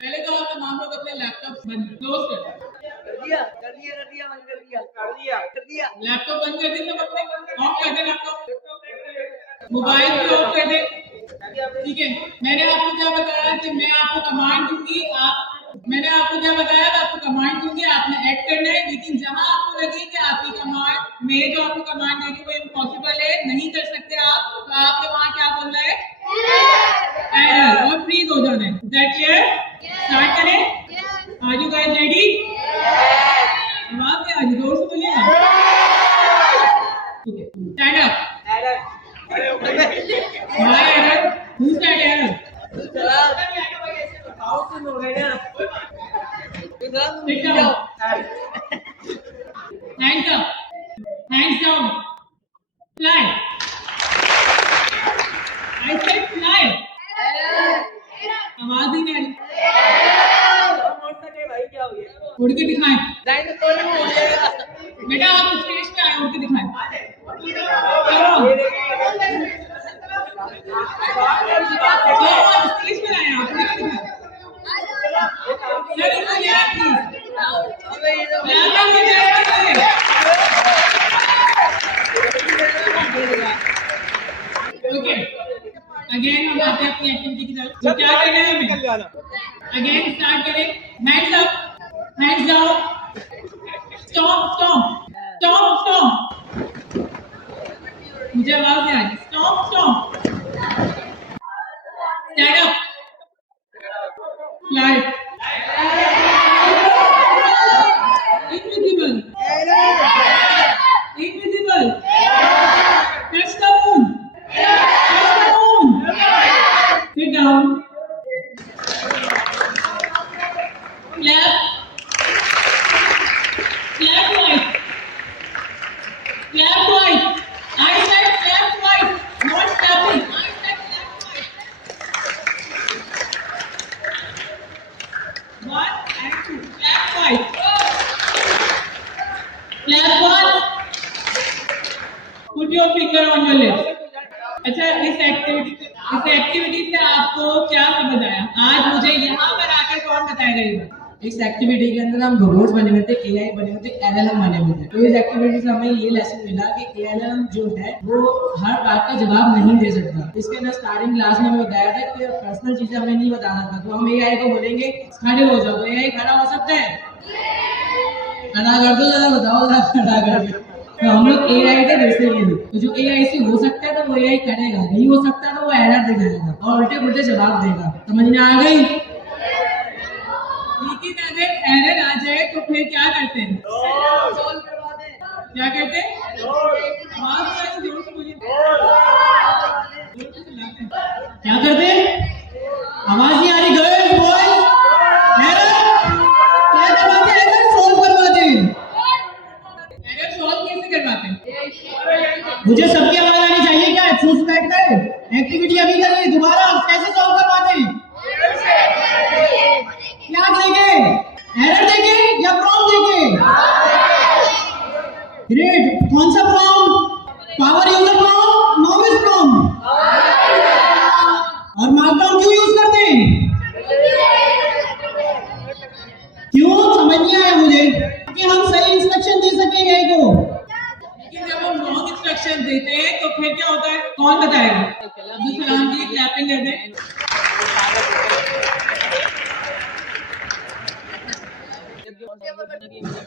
पहले तो आप तमाम लोग अपने लैपटॉप बंद क्लोज कर कर दिया बंद कर दिया कर दिया। लैपटॉप बंद कर दे, सब अपने ऑफ कर दे लैपटॉप, मोबाइल भी ऑफ कर दे, ठीक है? मैंने आपको क्या बताया कि मैं आपको कमांड दूंगी, मैंने आपको क्या बताया, आपको कमांड दूंगी, आपने एक्ट करना है, लेकिन जहां आपको लगे कि आपकी कमांड में जो आपको कमांड देगी वो इम्पॉसिबल है, नहीं कर सकते आप, तो आपके वहां क्या बोलना है, एरर, और फ्रीज हो जाना है। Is that clear? स्टार्ट करें? Are you guys ready? आवाज में आज जोर से बोलिएगा। ठीक है, stand up. My error, who that error? Sit down. Hands up. Hands down. Fly. I said fly. आवाज ही नहीं आ रही। उड़ के दिखाएं। बेटा आप स्टेज पे आए, उड़ के दिखाएं। स्टेज पे आए आप, उड़ के दिखाएं। सर इनको लिया प्लीज। ओके, अगेन हम आते हैं अपनी एक्टिविटी की तरफ। तो क्या करना है हमें? अगेन स्टार्ट करें। Hands up, hands down, stop stop stop stop. मुझे आवाज नहीं आ रही। Stop stop, stand up, fly, invisible, invisible, touch on your lips. अच्छा, इस एक्टिविटी से आपको क्या समझ आया? आज मुझे यहाँ पर आकर कौन बताएगा ये बात? इस एक्टिविटी के अंदर हम रोबोट्स बने हुए थे, एआई बने हुए थे, एलएलएम बने हुए थे। तो इस एक्टिविटी से हमें ये लेसन मिला कि एलएलएम जो है वो हर बात का जवाब नहीं दे सकता। इसके अंदर स्टार्टिंग क्लास में हमें बताया था कि पर्सनल चीजें हमें नहीं बता सकता, तो हम एआई को बोलेंगे खड़े हो जाओ, तो एआई खड़ा हो सकता है? खड़ा कर दो, जरा बताओ, जरा खड़ा करके। तो हम लोग एआई के वैसे ही हैं। तो जो एआई से हो सकता है तो वो एआई करेगा, नहीं हो सकता तो वो एरर दिखाएगा और उल्टे पुल्टे जवाब देगा। समझ में आ गई? लेकिन अगर एरर आ जाए तो फिर क्या करते हैं? क्या करते हैं? क्या करते हैं? आवाज नहीं आ रही। गर्ल्स बॉयज, एरर क्या करवाते हैं? एरर सॉल्व करवाते हैं। एरर सॉल्व कैसे करवाते हैं? मुझे सबकी आवाज आनी चाहिए। क्या सोच बैठ कर एक्टिविटी अभी करिए, दोबारा कैसे सॉल्व करवाते हैं? क्या देंगे? एरर देंगे या प्रॉम्प्ट देंगे? ग्रेट। कौन सा prompt? Power user prompt, novice prompt. और मार्कडाउन क्यों यूज करते हैं? क्यों? समझ नहीं आया मुझे कि हम सही इंस्ट्रक्शन दे सकें एआई को। लेकिन जब हम रॉन्ग इंस्ट्रक्शन देते हैं तो फिर क्या होता है? कौन बताएगा? अब्दुल सलाम जी क्लैपिंग कर दें।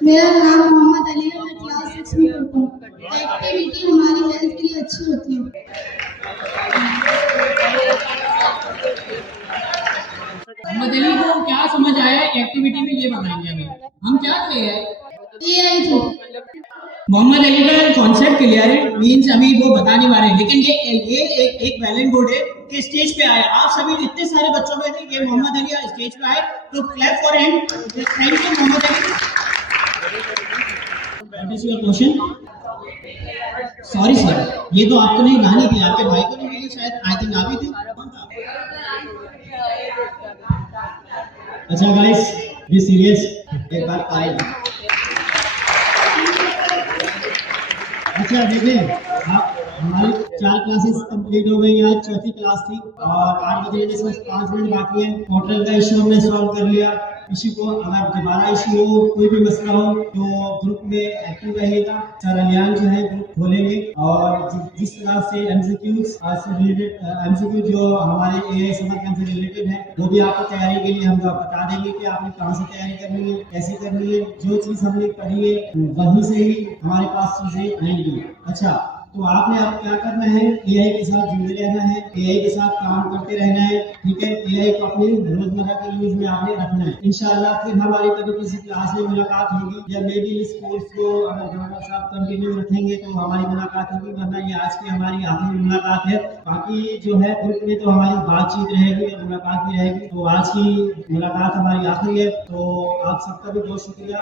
मेरा नाम मोहम्मद अली है, मैं क्लास 6 में पढ़ता हूँ। एक्टिविटी हमारी हेल्थ के लिए अच्छी होती है। मोहम्मद अली को क्या समझ आया एक्टिविटी में, ये बताएंगे हमें। हम क्या थे? एआई थी। मोहम्मद अली का कॉन्सेप्ट क्लियर है, मींस अभी वो बता नहीं पा रहे, लेकिन ये एक वैलिड बोर्ड है कि स्टेज पे आए। आप सभी इतने सारे बच्चों में थे कि मोहम्मद अली स्टेज पे आए, तो clap for him. Thank you Mohammad Ali. What is your question? Sorry sir, ये तो आपको नहीं गानी थी, आपके भाई को नहीं मिली शायद। आई थिंक आप ही थे। अच्छा गाइस, बी सीरियस। एक बार आए। अच्छा देखिए, आप हमारी 4 क्लासेस कंप्लीट हो गई। आज चौथी क्लास थी और 8 बजे से 5 मिनट बाकी है। पोर्टल का इशू हमने सॉल्व कर लिया। इशू को अगर दोबारा इशू हो, कोई भी मसला हो तो ग्रुप में एक्टिव रहेगा। सर अलियान जो है ग्रुप खोलेंगे और जिस तरह से एमसीक्यू से रिलेटेड एमसीक्यू जो हमारे एआई समर कैंप से रिलेटेड है, वो भी आपको तैयारी के लिए हम बता देंगे कि आपने कहाँ से तैयारी करनी है, कैसे करनी है। जो चीज़ हमने पढ़ी है वहीं से ही हमारे पास चीज़ें आएंगी। अच्छा, तो आपने अब क्या करना है? एआई के साथ जुड़े रहना है, एआई के साथ काम करते रहना है, ठीक है। एआई को अपने रोजमर्रा के यूज में आपने रखना है। इंशाल्लाह फिर हमारी कभी किसी क्लास में मुलाकात होगी या मे बी इस कोर्स को अगर गवर्नर साहब कंटिन्यू रखेंगे तो हमारी मुलाकात होगी, वरना ये आज की हमारी आखिरी मुलाकात है। बाकी जो है ग्रुप में तो हमारी बातचीत रहेगी और मुलाकात भी रहेगी। तो आज की मुलाकात हमारी आखिरी है। तो आप सबका भी बहुत शुक्रिया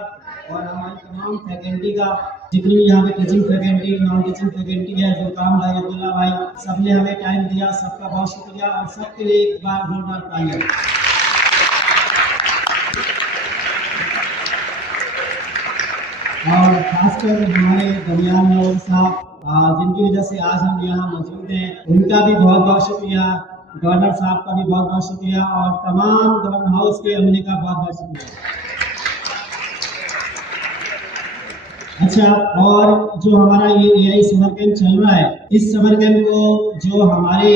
और हमारी तमाम फैकल्टी का, जितनी भी यहाँ पे teaching faculty, non teaching faculty है, जुल्काम भाई, अब्दुल्ला भाई, सबने हमें टाइम दिया। सबका बहुत शुक्रिया और सबके लिए एक बार जोरदार तालियां। और खासकर हमारे दरमियान में साहब, जिनकी वजह से आज हम यहाँ मौजूद हैं, उनका भी बहुत बहुत शुक्रिया। गवर्नर साहब का भी बहुत बहुत शुक्रिया और तमाम गवर्नर हाउस के अमले का बहुत बहुत शुक्रिया। अच्छा, और जो हमारा ये एआई समर कैंप चल रहा है, इस समर कैंप को जो हमारे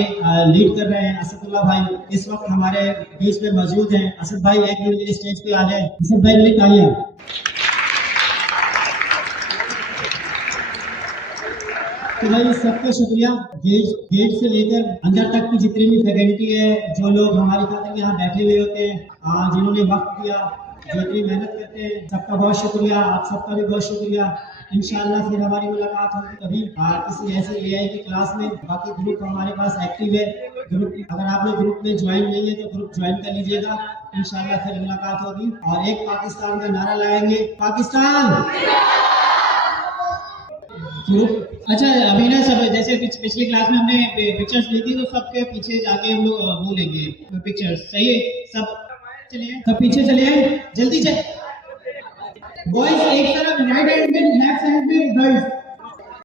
लीड कर रहे हैं असदुल्ला भाई, इस वक्त हमारे बीच में मौजूद हैं। असद भाई एक मिनट के लिए स्टेज पे आ जाए। असद भाई मिनट आइए। तो भाई सबका शुक्रिया। गेट से लेकर अंदर तक की जितनी भी फैकल्टी है, जो लोग हमारी खातिर यहाँ बैठे हुए होते हैं, जिन्होंने वक्त दिया, जो इतनी मेहनत करते हैं, सबका बहुत शुक्रिया। आप सबका भी बहुत शुक्रिया। इंशाल्लाह फिर हमारी मुलाकात होगी कभी किसी ऐसे एआई की क्लास में। बाकी ग्रुप हमारे पास एक्टिव है। ग्रुप अगर आपने ग्रुप में ज्वाइन नहीं है तो ग्रुप ज्वाइन कर लीजिएगा। इंशाल्लाह फिर मुलाकात होगी और एक पाकिस्तान का नारा लगाएंगे, पाकिस्तान। अच्छा, अभी ना सब जैसे पिछली क्लास में हमने पिक्चर्स ली थी, तो सबके पीछे जाके हम लोग वो लेंगे पिक्चर्स। सही है? सब चलिए, सब पीछे चलिए, जल्दी से। बॉयज एक तरफ राइट हैंड में, लेफ्ट हैंड में गर्ल्स।